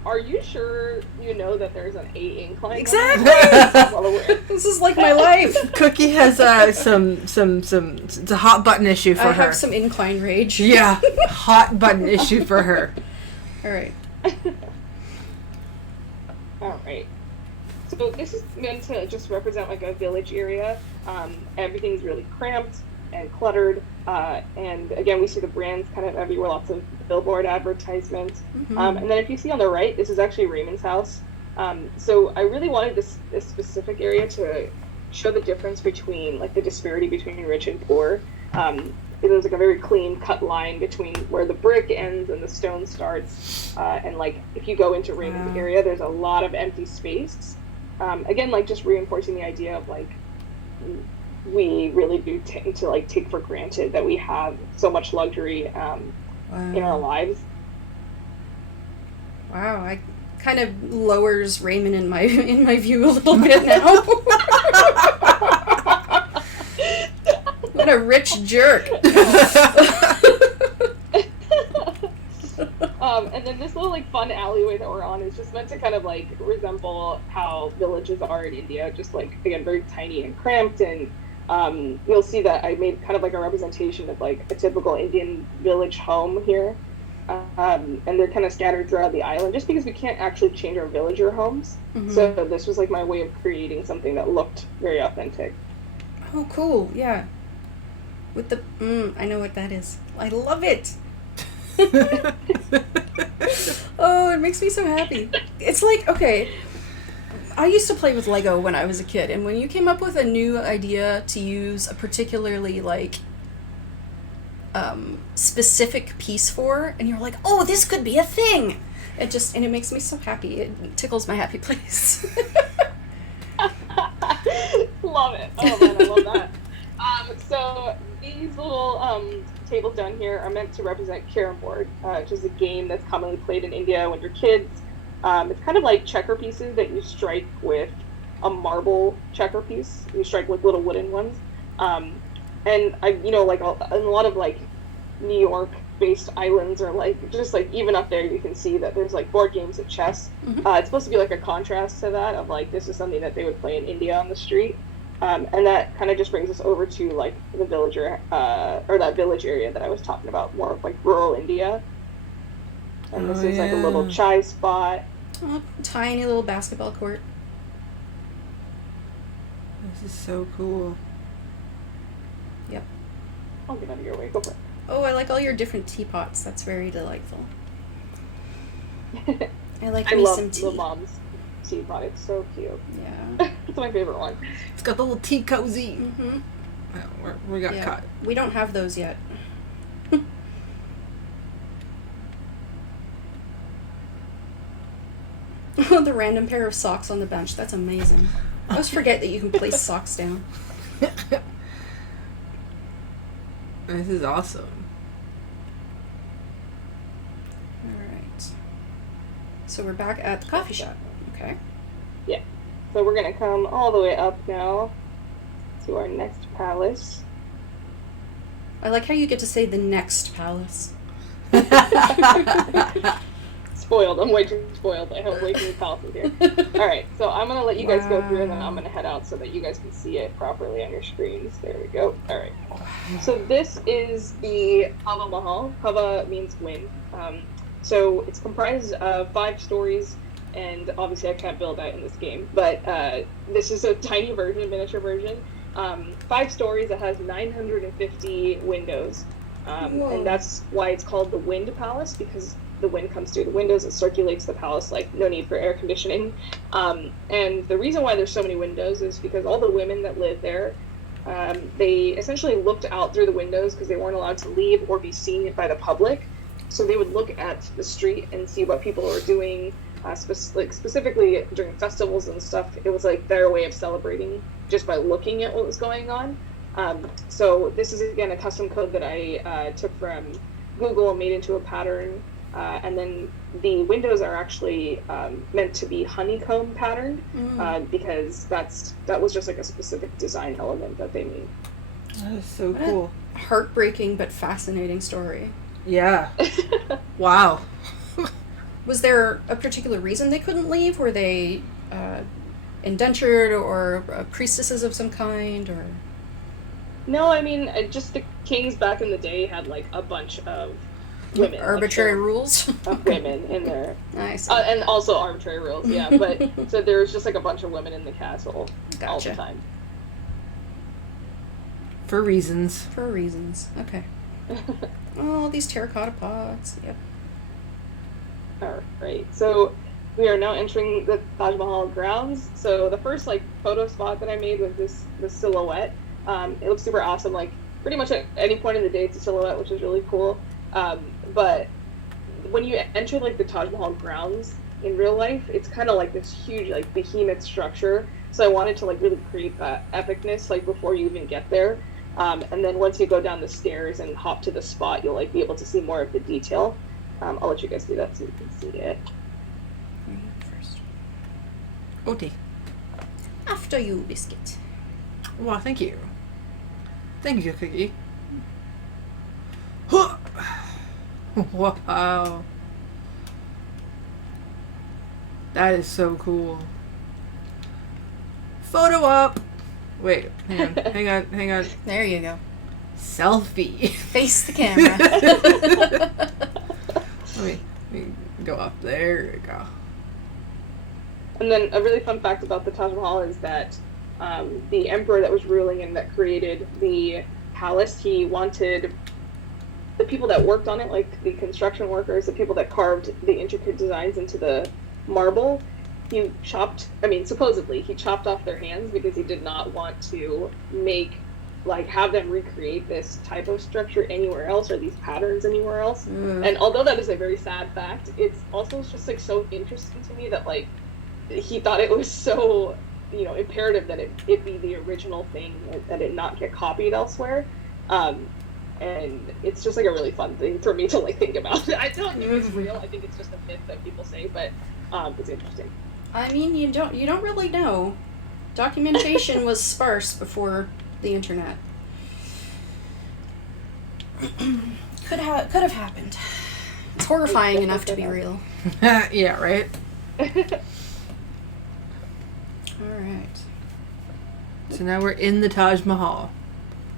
"Are you sure you know that there's an 8 incline?" Exactly. Well aware. This is like my life. Cookie has some. It's a hot button issue for I her. have some incline rage. Yeah, hot button issue for her. All right. All right. So this is meant to just represent like a village area. Everything's really cramped and cluttered. And again, we see the brands kind of everywhere, lots of billboard advertisements. Mm-hmm. And then if you see on the right, this is actually Raymond's house. So I really wanted this specific area to show the difference between like the disparity between rich and poor. There's like a very clean cut line between where the brick ends and the stone starts. And like if you go into Raymond's area, there's a lot of empty space. Again, like just reinforcing the idea of like we really do tend to like take for granted that we have so much luxury in our lives. Wow, I kind of lowers Raymond in my view a little bit now. What a rich jerk. And then this little like fun alleyway that we're on is just meant to kind of like resemble how villages are in India, just like again very tiny and cramped. And you'll see that I made kind of like a representation of like a typical Indian village home here, and they're kind of scattered throughout the island just because we can't actually change our villager homes. Mm-hmm. So this was like my way of creating something that looked very authentic. Oh, cool. Yeah. With the I know what that is. I love it. Oh, it makes me so happy. It's like, okay, I used to play with Lego when I was a kid, and when you came up with a new idea to use a particularly like specific piece for, and you're like, oh, this could be a thing. It makes me so happy. It tickles my happy place. love it. Oh man, I love that. So these little tables down here are meant to represent carom board, which is a game that's commonly played in India when you're kids. It's kind of like checker pieces that you strike with a marble checker piece. You strike with little wooden ones. And I, like in a lot of like New York-based islands, or like just like even up there, you can see that there's like board games of chess. It's supposed to be like a contrast to that of like this is something that they would play in India on the street. And that kind of just brings us over to like the villager or that village area that I was talking about, more of like rural India. And this is like a little chai spot. Oh, tiny little basketball court. This is so cool. Yep. I'll get out of your way. Go for it. Oh, I like all your different teapots. That's very delightful. I like me some tea. I love Mom's teapot. It's so cute. Yeah. It's my favorite one. It's got the little tea cozy. Mm-hmm. Oh, we got caught. We don't have those yet. Oh, the random pair of socks on the bench. That's amazing. I always forget that you can place socks down. This is awesome. Alright. So we're back at the coffee shop. Okay. Yeah. So we're going to come all the way up now to our next palace. I like how you get to say the next palace. Spoiled. I'm way too spoiled. I have way too many palaces here. Alright, so I'm going to let you guys go through, and then I'm going to head out so that you guys can see it properly on your screens. There we go. Alright. So this is the Hava Mahal. Hava means wind. So it's comprised of 5 stories, and obviously I can't build that in this game, but this is a tiny version, miniature version. 5 stories. It has 950 windows, and that's why it's called the Wind Palace, because the wind comes through the windows, it circulates the palace, like no need for air conditioning. And the reason why there's so many windows is because all the women that live there, they essentially looked out through the windows because they weren't allowed to leave or be seen by the public. So they would look at the street and see what people were doing, specifically during festivals and stuff. It was like their way of celebrating just by looking at what was going on. So this is, again, a custom code that I took from Google and made into a pattern. And then the windows are actually meant to be honeycomb patterned, because that was just like a specific design element that they made. That is so cool. Heartbreaking but fascinating story. Yeah. Wow. Was there a particular reason they couldn't leave? Were they indentured or priestesses of some kind? Or No, I mean, just the kings back in the day had like a bunch of women, arbitrary rules of women in there. Nice. And also arbitrary rules, yeah. But so there was just like a bunch of women in the castle all the time. For reasons. Okay. Oh, these terracotta pots. Yep. All right. So we are now entering the Taj Mahal grounds. So the first like photo spot that I made was this silhouette. It looks super awesome. Like pretty much at any point in the day, it's a silhouette, which is really cool. But when you enter like the Taj Mahal grounds in real life, it's kind of like this huge like behemoth structure. So I wanted to like really create that epicness like before you even get there. And then once you go down the stairs and hop to the spot, you'll like be able to see more of the detail. I'll let you guys do that so you can see it. First. Okay. After you, Biscuit. Well, thank you. Thank you, Cookie. Wow. That is so cool. Photo up. Wait, hang on. There you go. Selfie. Face the camera. Let me go up. There you go. And then a really fun fact about the Taj Mahal is that the emperor that was ruling and that created the palace, he wanted the people that worked on it, like the construction workers, the people that carved the intricate designs into the marble, supposedly he chopped off their hands because he did not want to have them recreate this type of structure anywhere else or these patterns anywhere else. And although that is a very sad fact, it's also just like so interesting to me that like he thought it was so imperative that it be the original thing, that it not get copied elsewhere. And it's just like a really fun thing for me to like think about. I don't think it's real. I think it's just a myth that people say, but it's interesting. I mean, you don't really know. Documentation was sparse before the internet. Could have happened. It's horrifying enough to be real. Yeah, right? All right. So now we're in the Taj Mahal.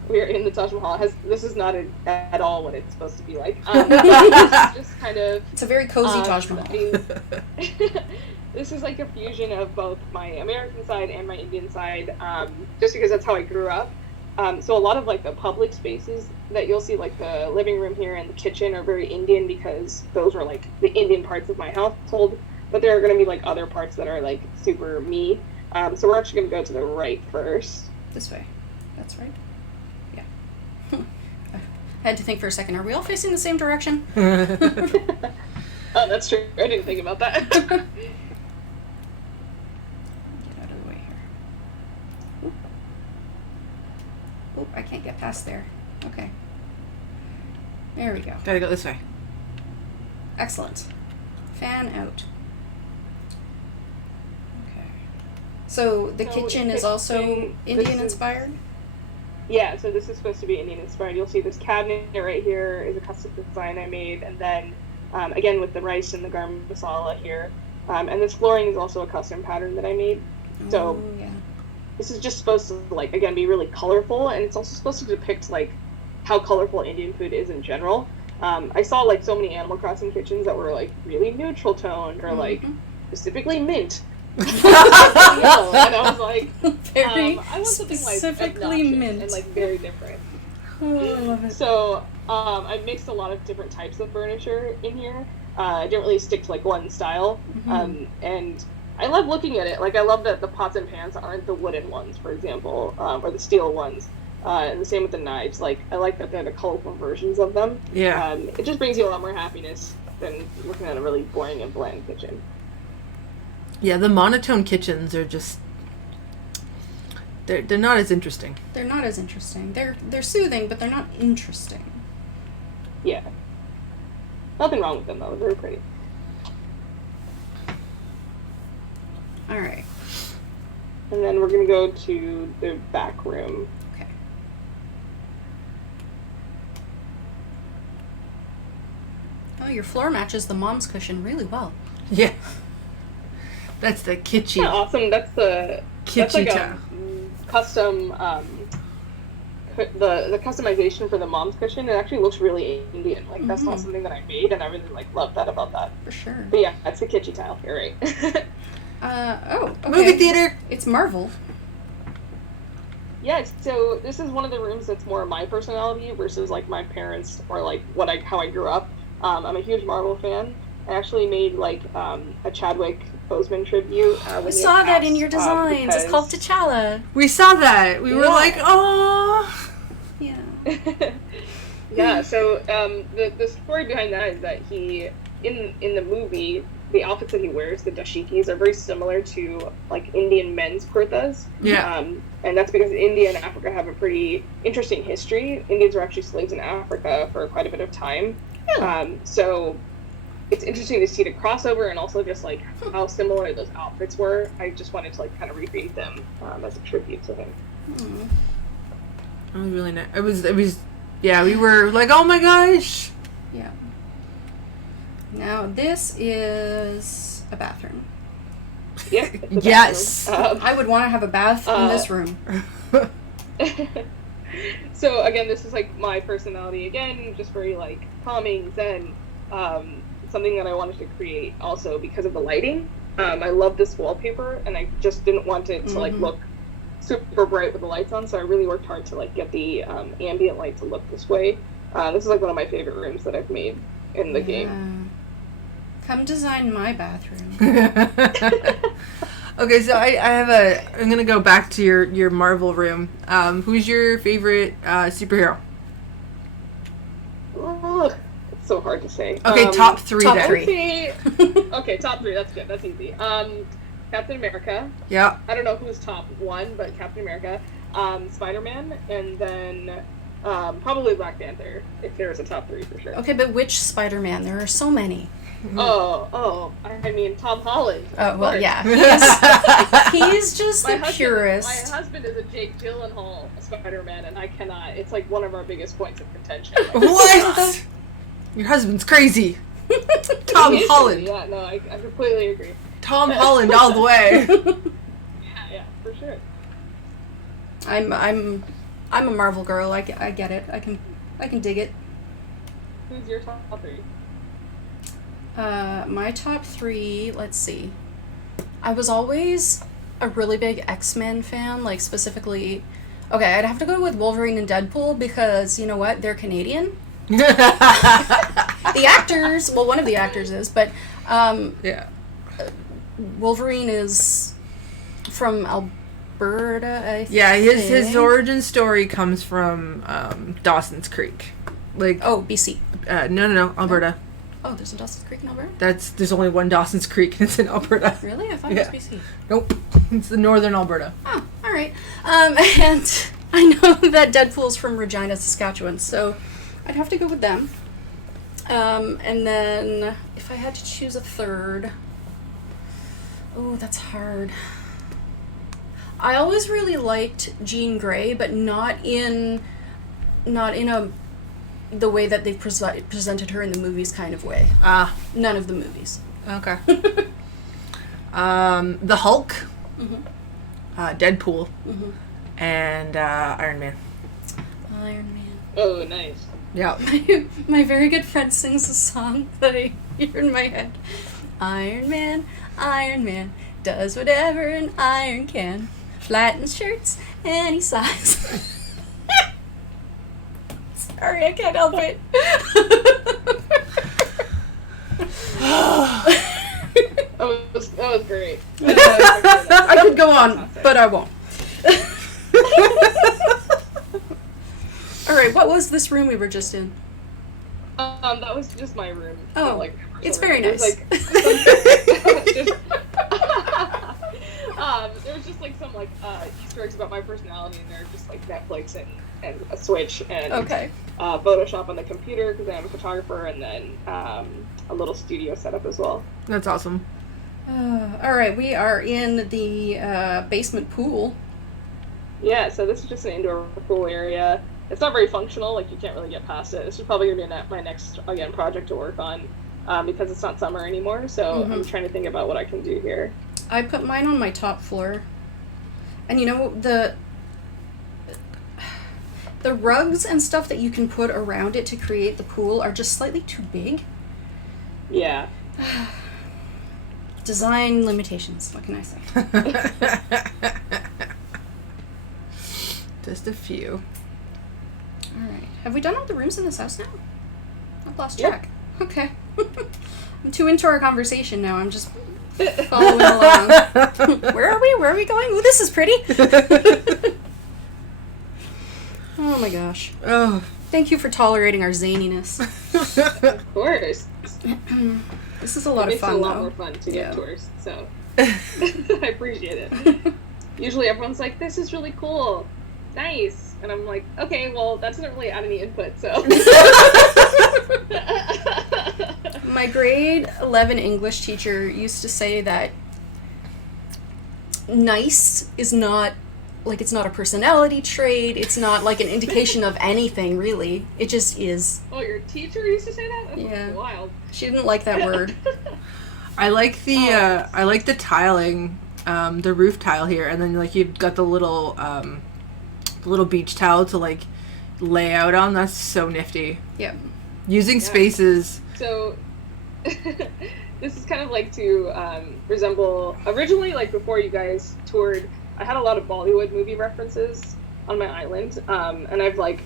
We are in the Taj Mahal. This is not at all what it's supposed to be like. It's just kind of... It's a very cozy Taj Mahal. This is like a fusion of both my American side and my Indian side, just because that's how I grew up. So a lot of like the public spaces that you'll see, like the living room here and the kitchen, are very Indian because those were like the Indian parts of my household. But there are going to be like other parts that are like super me. So we're actually going to go to the right first. This way. That's right. Yeah. I had to think for a second. Are we all facing the same direction? Oh, that's true. I didn't think about that. Get out of the way here. Oop, I can't get past there. Okay. There we go. Gotta go this way. Excellent. Fan out. Okay. So the kitchen is also Indian inspired? Yeah, so this is supposed to be Indian inspired. You'll see this cabinet right here is a custom design I made, and then again with the rice and the garam masala here. And this flooring is also a custom pattern that I made. So yeah. This is just supposed to, like, again, be really colorful, and it's also supposed to depict, like, how colorful Indian food is in general. I saw, like, so many Animal Crossing kitchens that were, like, really neutral toned, or, like, specifically mint. And I was like, very I want something, like, specifically mint. and, like, very different. Oh, I love it. So, I mixed a lot of different types of furniture in here. I didn't really stick to, like, one style. And I love looking at it. Like, I love that the pots and pans aren't the wooden ones, for example, or the steel ones. And the same with the knives. Like, I like that they're the colorful versions of them. Yeah. It just brings you a lot more happiness than looking at a really boring and bland kitchen. Yeah, the monotone kitchens are just... They're not as interesting. They're not as interesting. They're soothing, but they're not interesting. Yeah. Nothing wrong with them, though. They're pretty. All right. And then we're going to go to the back room. Okay. Oh, your floor matches the mom's cushion really well. Yeah. That's the kitschy. Yeah, awesome. That's kitschy like time. a custom, the customization for the mom's cushion. It actually looks really Indian. Like, that's not something that I made, and I really, like, love that about that. For sure. But yeah, that's the kitschy tile. You're right. Okay. Movie theater! It's Marvel. Yeah, so this is one of the rooms that's more my personality versus, like, my parents or, like, how I grew up. I'm a huge Marvel fan. I actually made, like, a Chadwick Boseman tribute. I saw that in your designs. It's called T'Challa. We saw that. We were like, oh. Yeah. Yeah, so the story behind that is that he, in the movie, the outfits that he wears, the dashikis, are very similar to, like, Indian men's kurtas. Yeah. And that's because India and Africa have a pretty interesting history. Indians were actually slaves in Africa for quite a bit of time. Really? So it's interesting to see the crossover and also just, like, how similar those outfits were. I just wanted to, like, kind of recreate them as a tribute to him. It was really nice. It was, yeah, we were like, oh my gosh. Yeah. Now, this is a bathroom. Yeah. Yes. I would want to have a bath in this room. So, again, this is, like, my personality. Again, just very, like, calming, zen. Something that I wanted to create also because of the lighting. I love this wallpaper, and I just didn't want it to, like, look super bright with the lights on, so I really worked hard to, like, get the ambient light to look this way. This is, like, one of my favorite rooms that I've made in the game. Come design my bathroom. Okay, so I'm gonna go back to your Marvel room. Who's your favorite superhero? Ugh, it's so hard to say. Okay, top three. Top then. three. Okay, top three. That's good. That's easy. Captain America. Yeah. I don't know who's top one, but Captain America, Spider-Man, and then probably Black Panther, if there was a top 3 for sure. Okay, but which Spider-Man? There are so many. I mean Tom Holland. Oh, well, course. yeah. He's just the purist. My husband is a Jake Gyllenhaal Spider-Man, and I cannot. It's like one of our biggest points of contention. What? Your husband's crazy. Tom Holland. Yeah, no, I completely agree. Tom Holland all the way. Yeah, for sure. I'm a Marvel girl. I get it. I can dig it. Who's your top 3? My top 3, let's see. I was always a really big X-Men fan, like specifically. Okay, I'd have to go with Wolverine and Deadpool because, you know what, they're Canadian. The actors, well, one of the actors is, but yeah. Wolverine is from Alberta, I think. Yeah, his origin story comes from Dawson's Creek. Like BC. No, Alberta. Oh, there's a Dawson's Creek in Alberta? There's only one Dawson's Creek, and it's in Alberta. Really? I thought it was BC. Nope. It's the northern Alberta. Oh, alright. And I know that Deadpool's from Regina, Saskatchewan, so I'd have to go with them. And then, if I had to choose a third... Oh, that's hard. I always really liked Jean Grey, but not in the way that they've presented her in the movies kind of way. None of the movies. Okay. The Hulk, Deadpool, and Iron Man. Iron Man. Oh, nice. Yeah. My very good friend sings a song that I hear in my head. Iron Man, does whatever an iron can. Flattens shirts and he sighs. Sorry, I can't help it. That was great. I could go on, but I won't. Alright, what was this room we were just in? That was just my room. Oh, like, it's very nice. There was just like some like Easter eggs about my personality, and they're just like Netflix and a Switch and Photoshop on the computer because I'm a photographer, and then a little studio setup as well. That's awesome. Alright, we are in the basement pool. Yeah, so this is just an indoor pool area. It's not very functional, like you can't really get past it. This is probably going to be my next, again, project to work on because it's not summer anymore, so I'm trying to think about what I can do here. I put mine on my top floor. And you know, the rugs and stuff that you can put around it to create the pool are just slightly too big. Yeah. Design limitations, what can I say? Just a few. Alright. Have we done all the rooms in this house now? I've lost track. Okay. I'm too into our conversation now. I'm just following along. Where are we? Where are we going? Ooh, this is pretty. Oh my gosh. Oh. Thank you for tolerating our zaniness. Of course. This is a lot of fun, It makes it a lot though. more fun to get tours, so I appreciate it. Usually everyone's like, this is really cool. Nice. And I'm like, okay, well, that doesn't really add any input, so. My grade 11 English teacher used to say that nice is not, like, it's not a personality trait, it's not, like, an indication of anything, really. It just is. Oh, your teacher used to say that? That's wild. She didn't like that word. I like the tiling, the roof tile here, and then, like, you've got the little beach towel to, like, lay out on. That's so nifty. Yep. Using spaces. So this is kind of like to resemble, originally, like before you guys toured, I had a lot of Bollywood movie references on my island, and I've like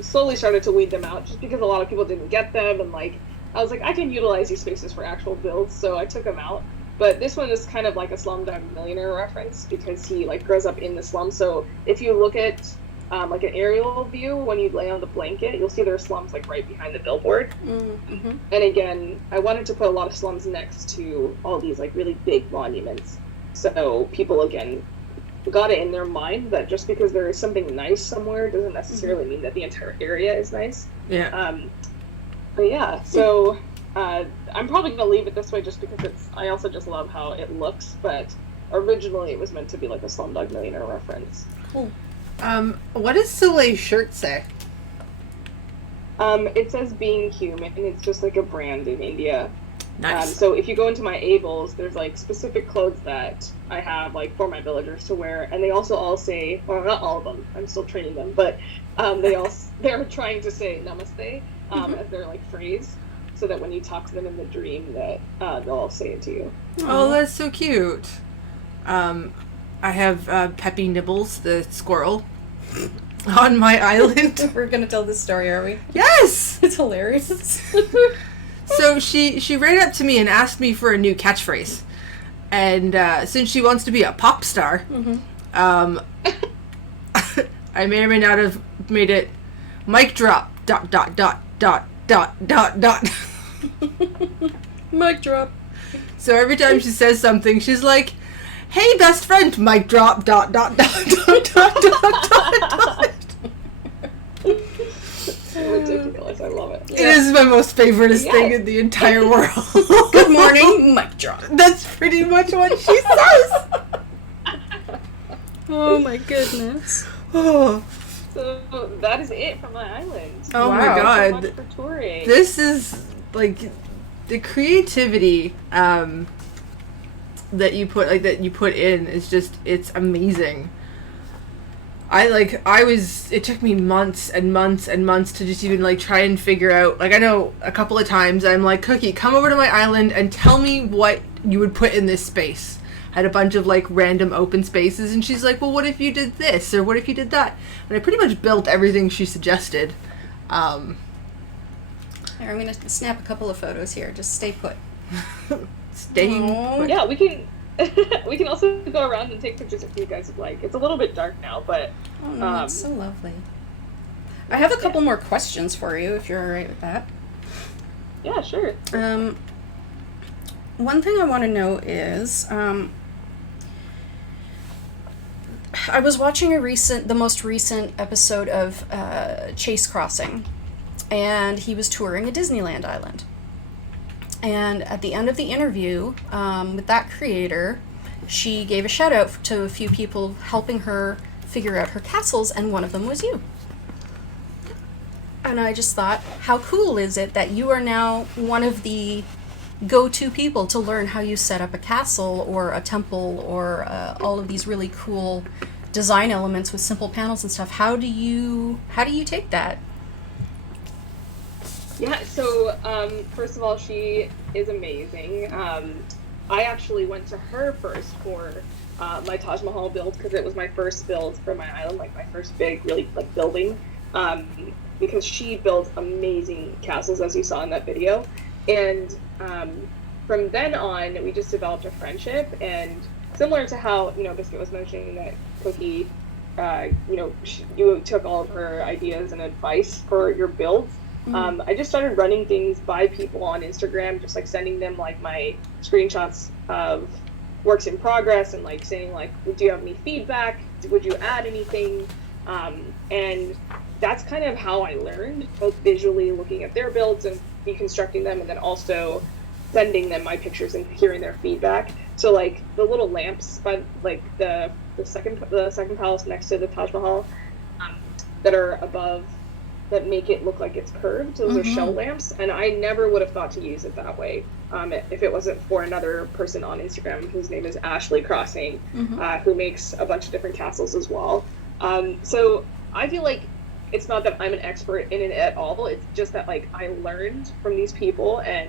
slowly started to weed them out just because a lot of people didn't get them, and like I was like, I can utilize these spaces for actual builds, so I took them out. But this one is kind of like a Slumdog Millionaire reference because he like grows up in the slum. So if you look at like an aerial view, when you lay on the blanket, you'll see there are slums like right behind the billboard. And again, I wanted to put a lot of slums next to all these like really big monuments. So people, again, got it in their mind that just because there is something nice somewhere doesn't necessarily mean that the entire area is nice. Yeah. But yeah, so I'm probably going to leave it this way just because I also just love how it looks, but originally it was meant to be like a Slumdog Millionaire reference. Cool. What does Soleil's shirt say? It says being human, and it's just like a brand in India. Nice. So if you go into my Ables, there's like specific clothes that I have like for my villagers to wear, and they also all say, well, not all of them, I'm still training them, but they're trying to say namaste as their like phrase, so that when you talk to them in the dream, that they'll all say it to you. Oh, that's so cute. I have Peppy Nibbles, the squirrel, on my island. We're gonna tell this story, are we? Yes! It's hilarious. So she ran up to me and asked me for a new catchphrase. And since she wants to be a pop star, I may or may not have made it mic drop, ... Mic drop. So every time she says something, she's like, hey, best friend, mic drop, ... Ridiculous, I love it. It is my most favoriteest thing in the entire world. Good morning, mic drop. That's pretty much what she says. Oh my goodness. Oh, So that is it from my island. oh my Wow. So god. much for touring. This is, like, the creativity that you put in is just, it's amazing. It took me months and months and months to just even, like, try and figure out, like, I know a couple of times I'm like, Cookie, come over to my island and tell me what you would put in this space. I had a bunch of, like, random open spaces, and she's like, well, what if you did this, or what if you did that? And I pretty much built everything she suggested. Here, I'm gonna snap a couple of photos here. Just stay put. Staying Aw. put. Yeah, we can we can also go around and take pictures if you guys would like. It's a little bit dark now, but Oh no, it's so lovely. I have a couple more questions for you, if you're alright with that. yeah, sure. One thing I want to know is, I was watching the most recent episode of Chase Crossing, and he was touring a Disneyland island. And at the end of the interview with that creator, she gave a shout out to a few people helping her figure out her castles, and one of them was you. And I just thought, how cool is it that you are now one of the go-to people to learn how you set up a castle or a temple or all of these really cool design elements with simple panels and stuff. How do you take that? Yeah, so first of all, she is amazing. I actually went to her first for my Taj Mahal build because it was my first build for my island, like my first big, really, like, building. Because she builds amazing castles, as you saw in that video. And from then on, we just developed a friendship. And similar to how, Biscuit was mentioning that Cookie, you took all of her ideas and advice for your builds. I just started running things by people on Instagram, just like sending them like my screenshots of works in progress and like saying like, do you have any feedback? Would you add anything? And that's kind of how I learned, both visually looking at their builds and deconstructing them, and then also sending them my pictures and hearing their feedback. So like the little lamps by like the second palace next to the Taj Mahal that are above, that make it look like it's curved. Those are shell lamps, and I never would have thought to use it that way if it wasn't for another person on Instagram whose name is Ashley Crossing, who makes a bunch of different castles as well. So I feel like it's not that I'm an expert in it at all. It's just that like I learned from these people, and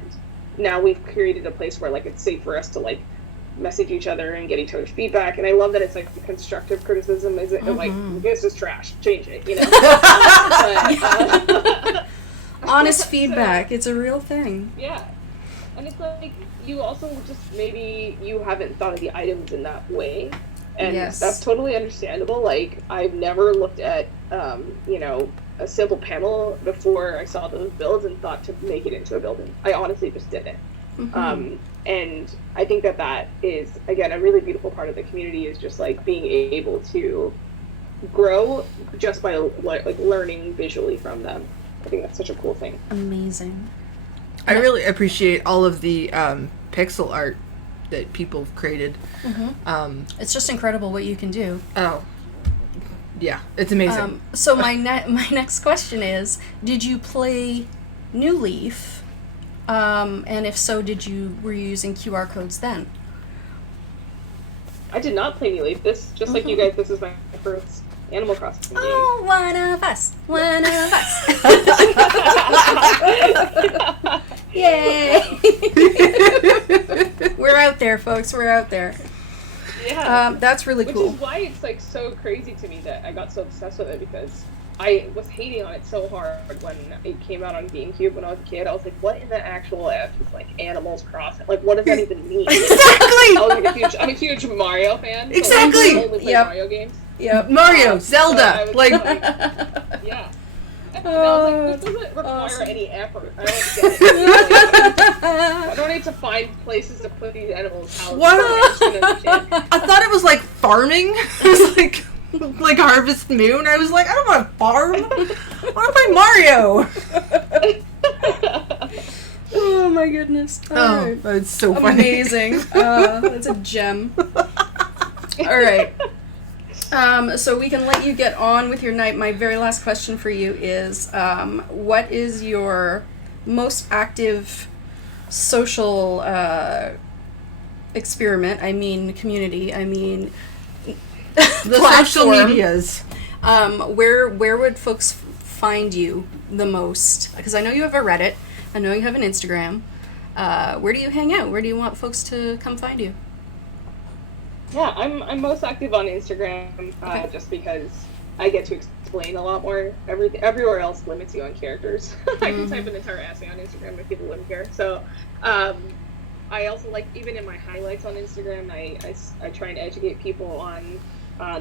now we've created a place where like it's safe for us to like message each other and get each other's feedback. And I love that it's like constructive criticism. Is it like, this is trash, change it, Honest feedback. It's a real thing. Yeah. And it's like, you also just, maybe you haven't thought of the items in that way. And that's totally understandable. Like, I've never looked at, a simple panel before I saw those builds and thought to make it into a building. I honestly just didn't. And I think that is, again, a really beautiful part of the community, is just like being able to grow just by like learning visually from them. I think that's such a cool thing. Amazing. I really appreciate all of the pixel art that people have created. It's just incredible what you can do. Oh, yeah, it's amazing. So my next question is, did you play New Leaf? And if so, were you using QR codes then? I did not play New Leaf. This, just like you guys, this is my first Animal Crossing game. Oh, one of us. Yay! We're out there, folks. We're out there. Yeah. That's really cool. Which is why it's like so crazy to me that I got so obsessed with it, because I was hating on it so hard when it came out on GameCube when I was a kid. I was like, what in the actual F is like Animals Crossing? Like, what does that even mean? Exactly! I'm a huge Mario fan. Exactly! So I only play Mario games. Yep. Mario, Zelda, so like... yeah. And I was like, this doesn't require any effort. I don't get it. I don't need to find places to put these animals' houses. What? I thought it was like farming. It was like Harvest Moon. I was like, I don't want to farm. I want to play Mario. Oh my goodness. Oh, that's so funny. Amazing. That's a gem. All right. So we can let you get on with your night. My very last question for you is, what is your most active social experiment? I mean, community. I mean, the social medias. Where would folks find you the most? Because I know you have a Reddit. I know you have an Instagram. Where do you hang out? Where do you want folks to come find you? Yeah, I'm most active on Instagram, Okay. just because I get to explain a lot more. Everywhere else limits you on characters. I can type an entire essay on Instagram if people wouldn't care. So, I also like, even in my highlights on Instagram, I try and educate people on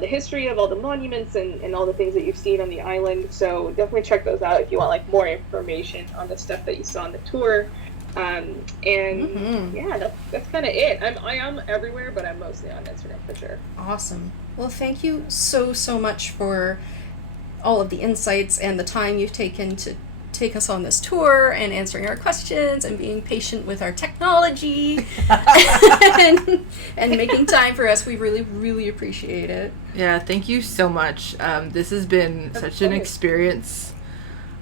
the history of all the monuments and all the things that you've seen on the island. So definitely check those out if you want like more information on the stuff that you saw on the tour. Yeah, that's kind of it. I am everywhere, but I'm mostly on Instagram for sure. Awesome. Well, thank you so much for all of the insights and the time you've taken to take us on this tour and answering our questions and being patient with our technology and making time for us. We really appreciate it. Yeah, thank you so much. This has been such an experience.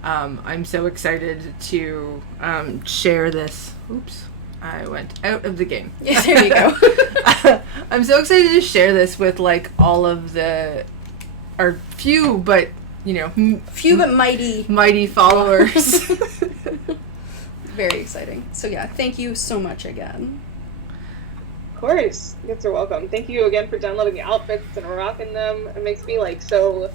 I'm so excited to share this. Oops, I went out of the game. Yeah, there you go. I'm so excited to share this with like all of our few but few but mighty followers. Very exciting. So yeah, thank you so much again. Of course, you guys are welcome. Thank you again for downloading the outfits and rocking them. It makes me like so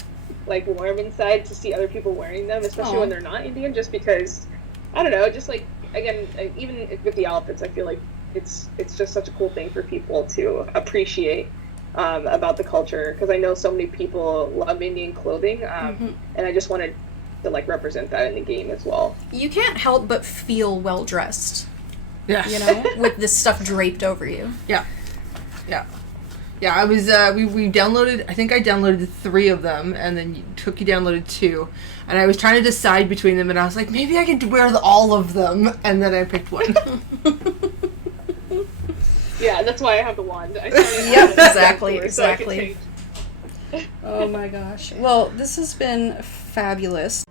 like warm inside to see other people wearing them, especially when they're not Indian, just because I don't know, just like again, even with the outfits, I feel like it's just such a cool thing for people to appreciate about the culture, because I know so many people love Indian clothing, and I just wanted to like represent that in the game as well. You can't help but feel well dressed. Yeah. With this stuff draped over you. Yeah. I was we downloaded, I think I downloaded 3 of them, and then Cookie downloaded 2, and I was trying to decide between them, and I was like, maybe I could wear all of them, and then I picked one. Yeah, that's why I have the wand. Yep, exactly. So I can change. Oh my gosh. Well, this has been fabulous.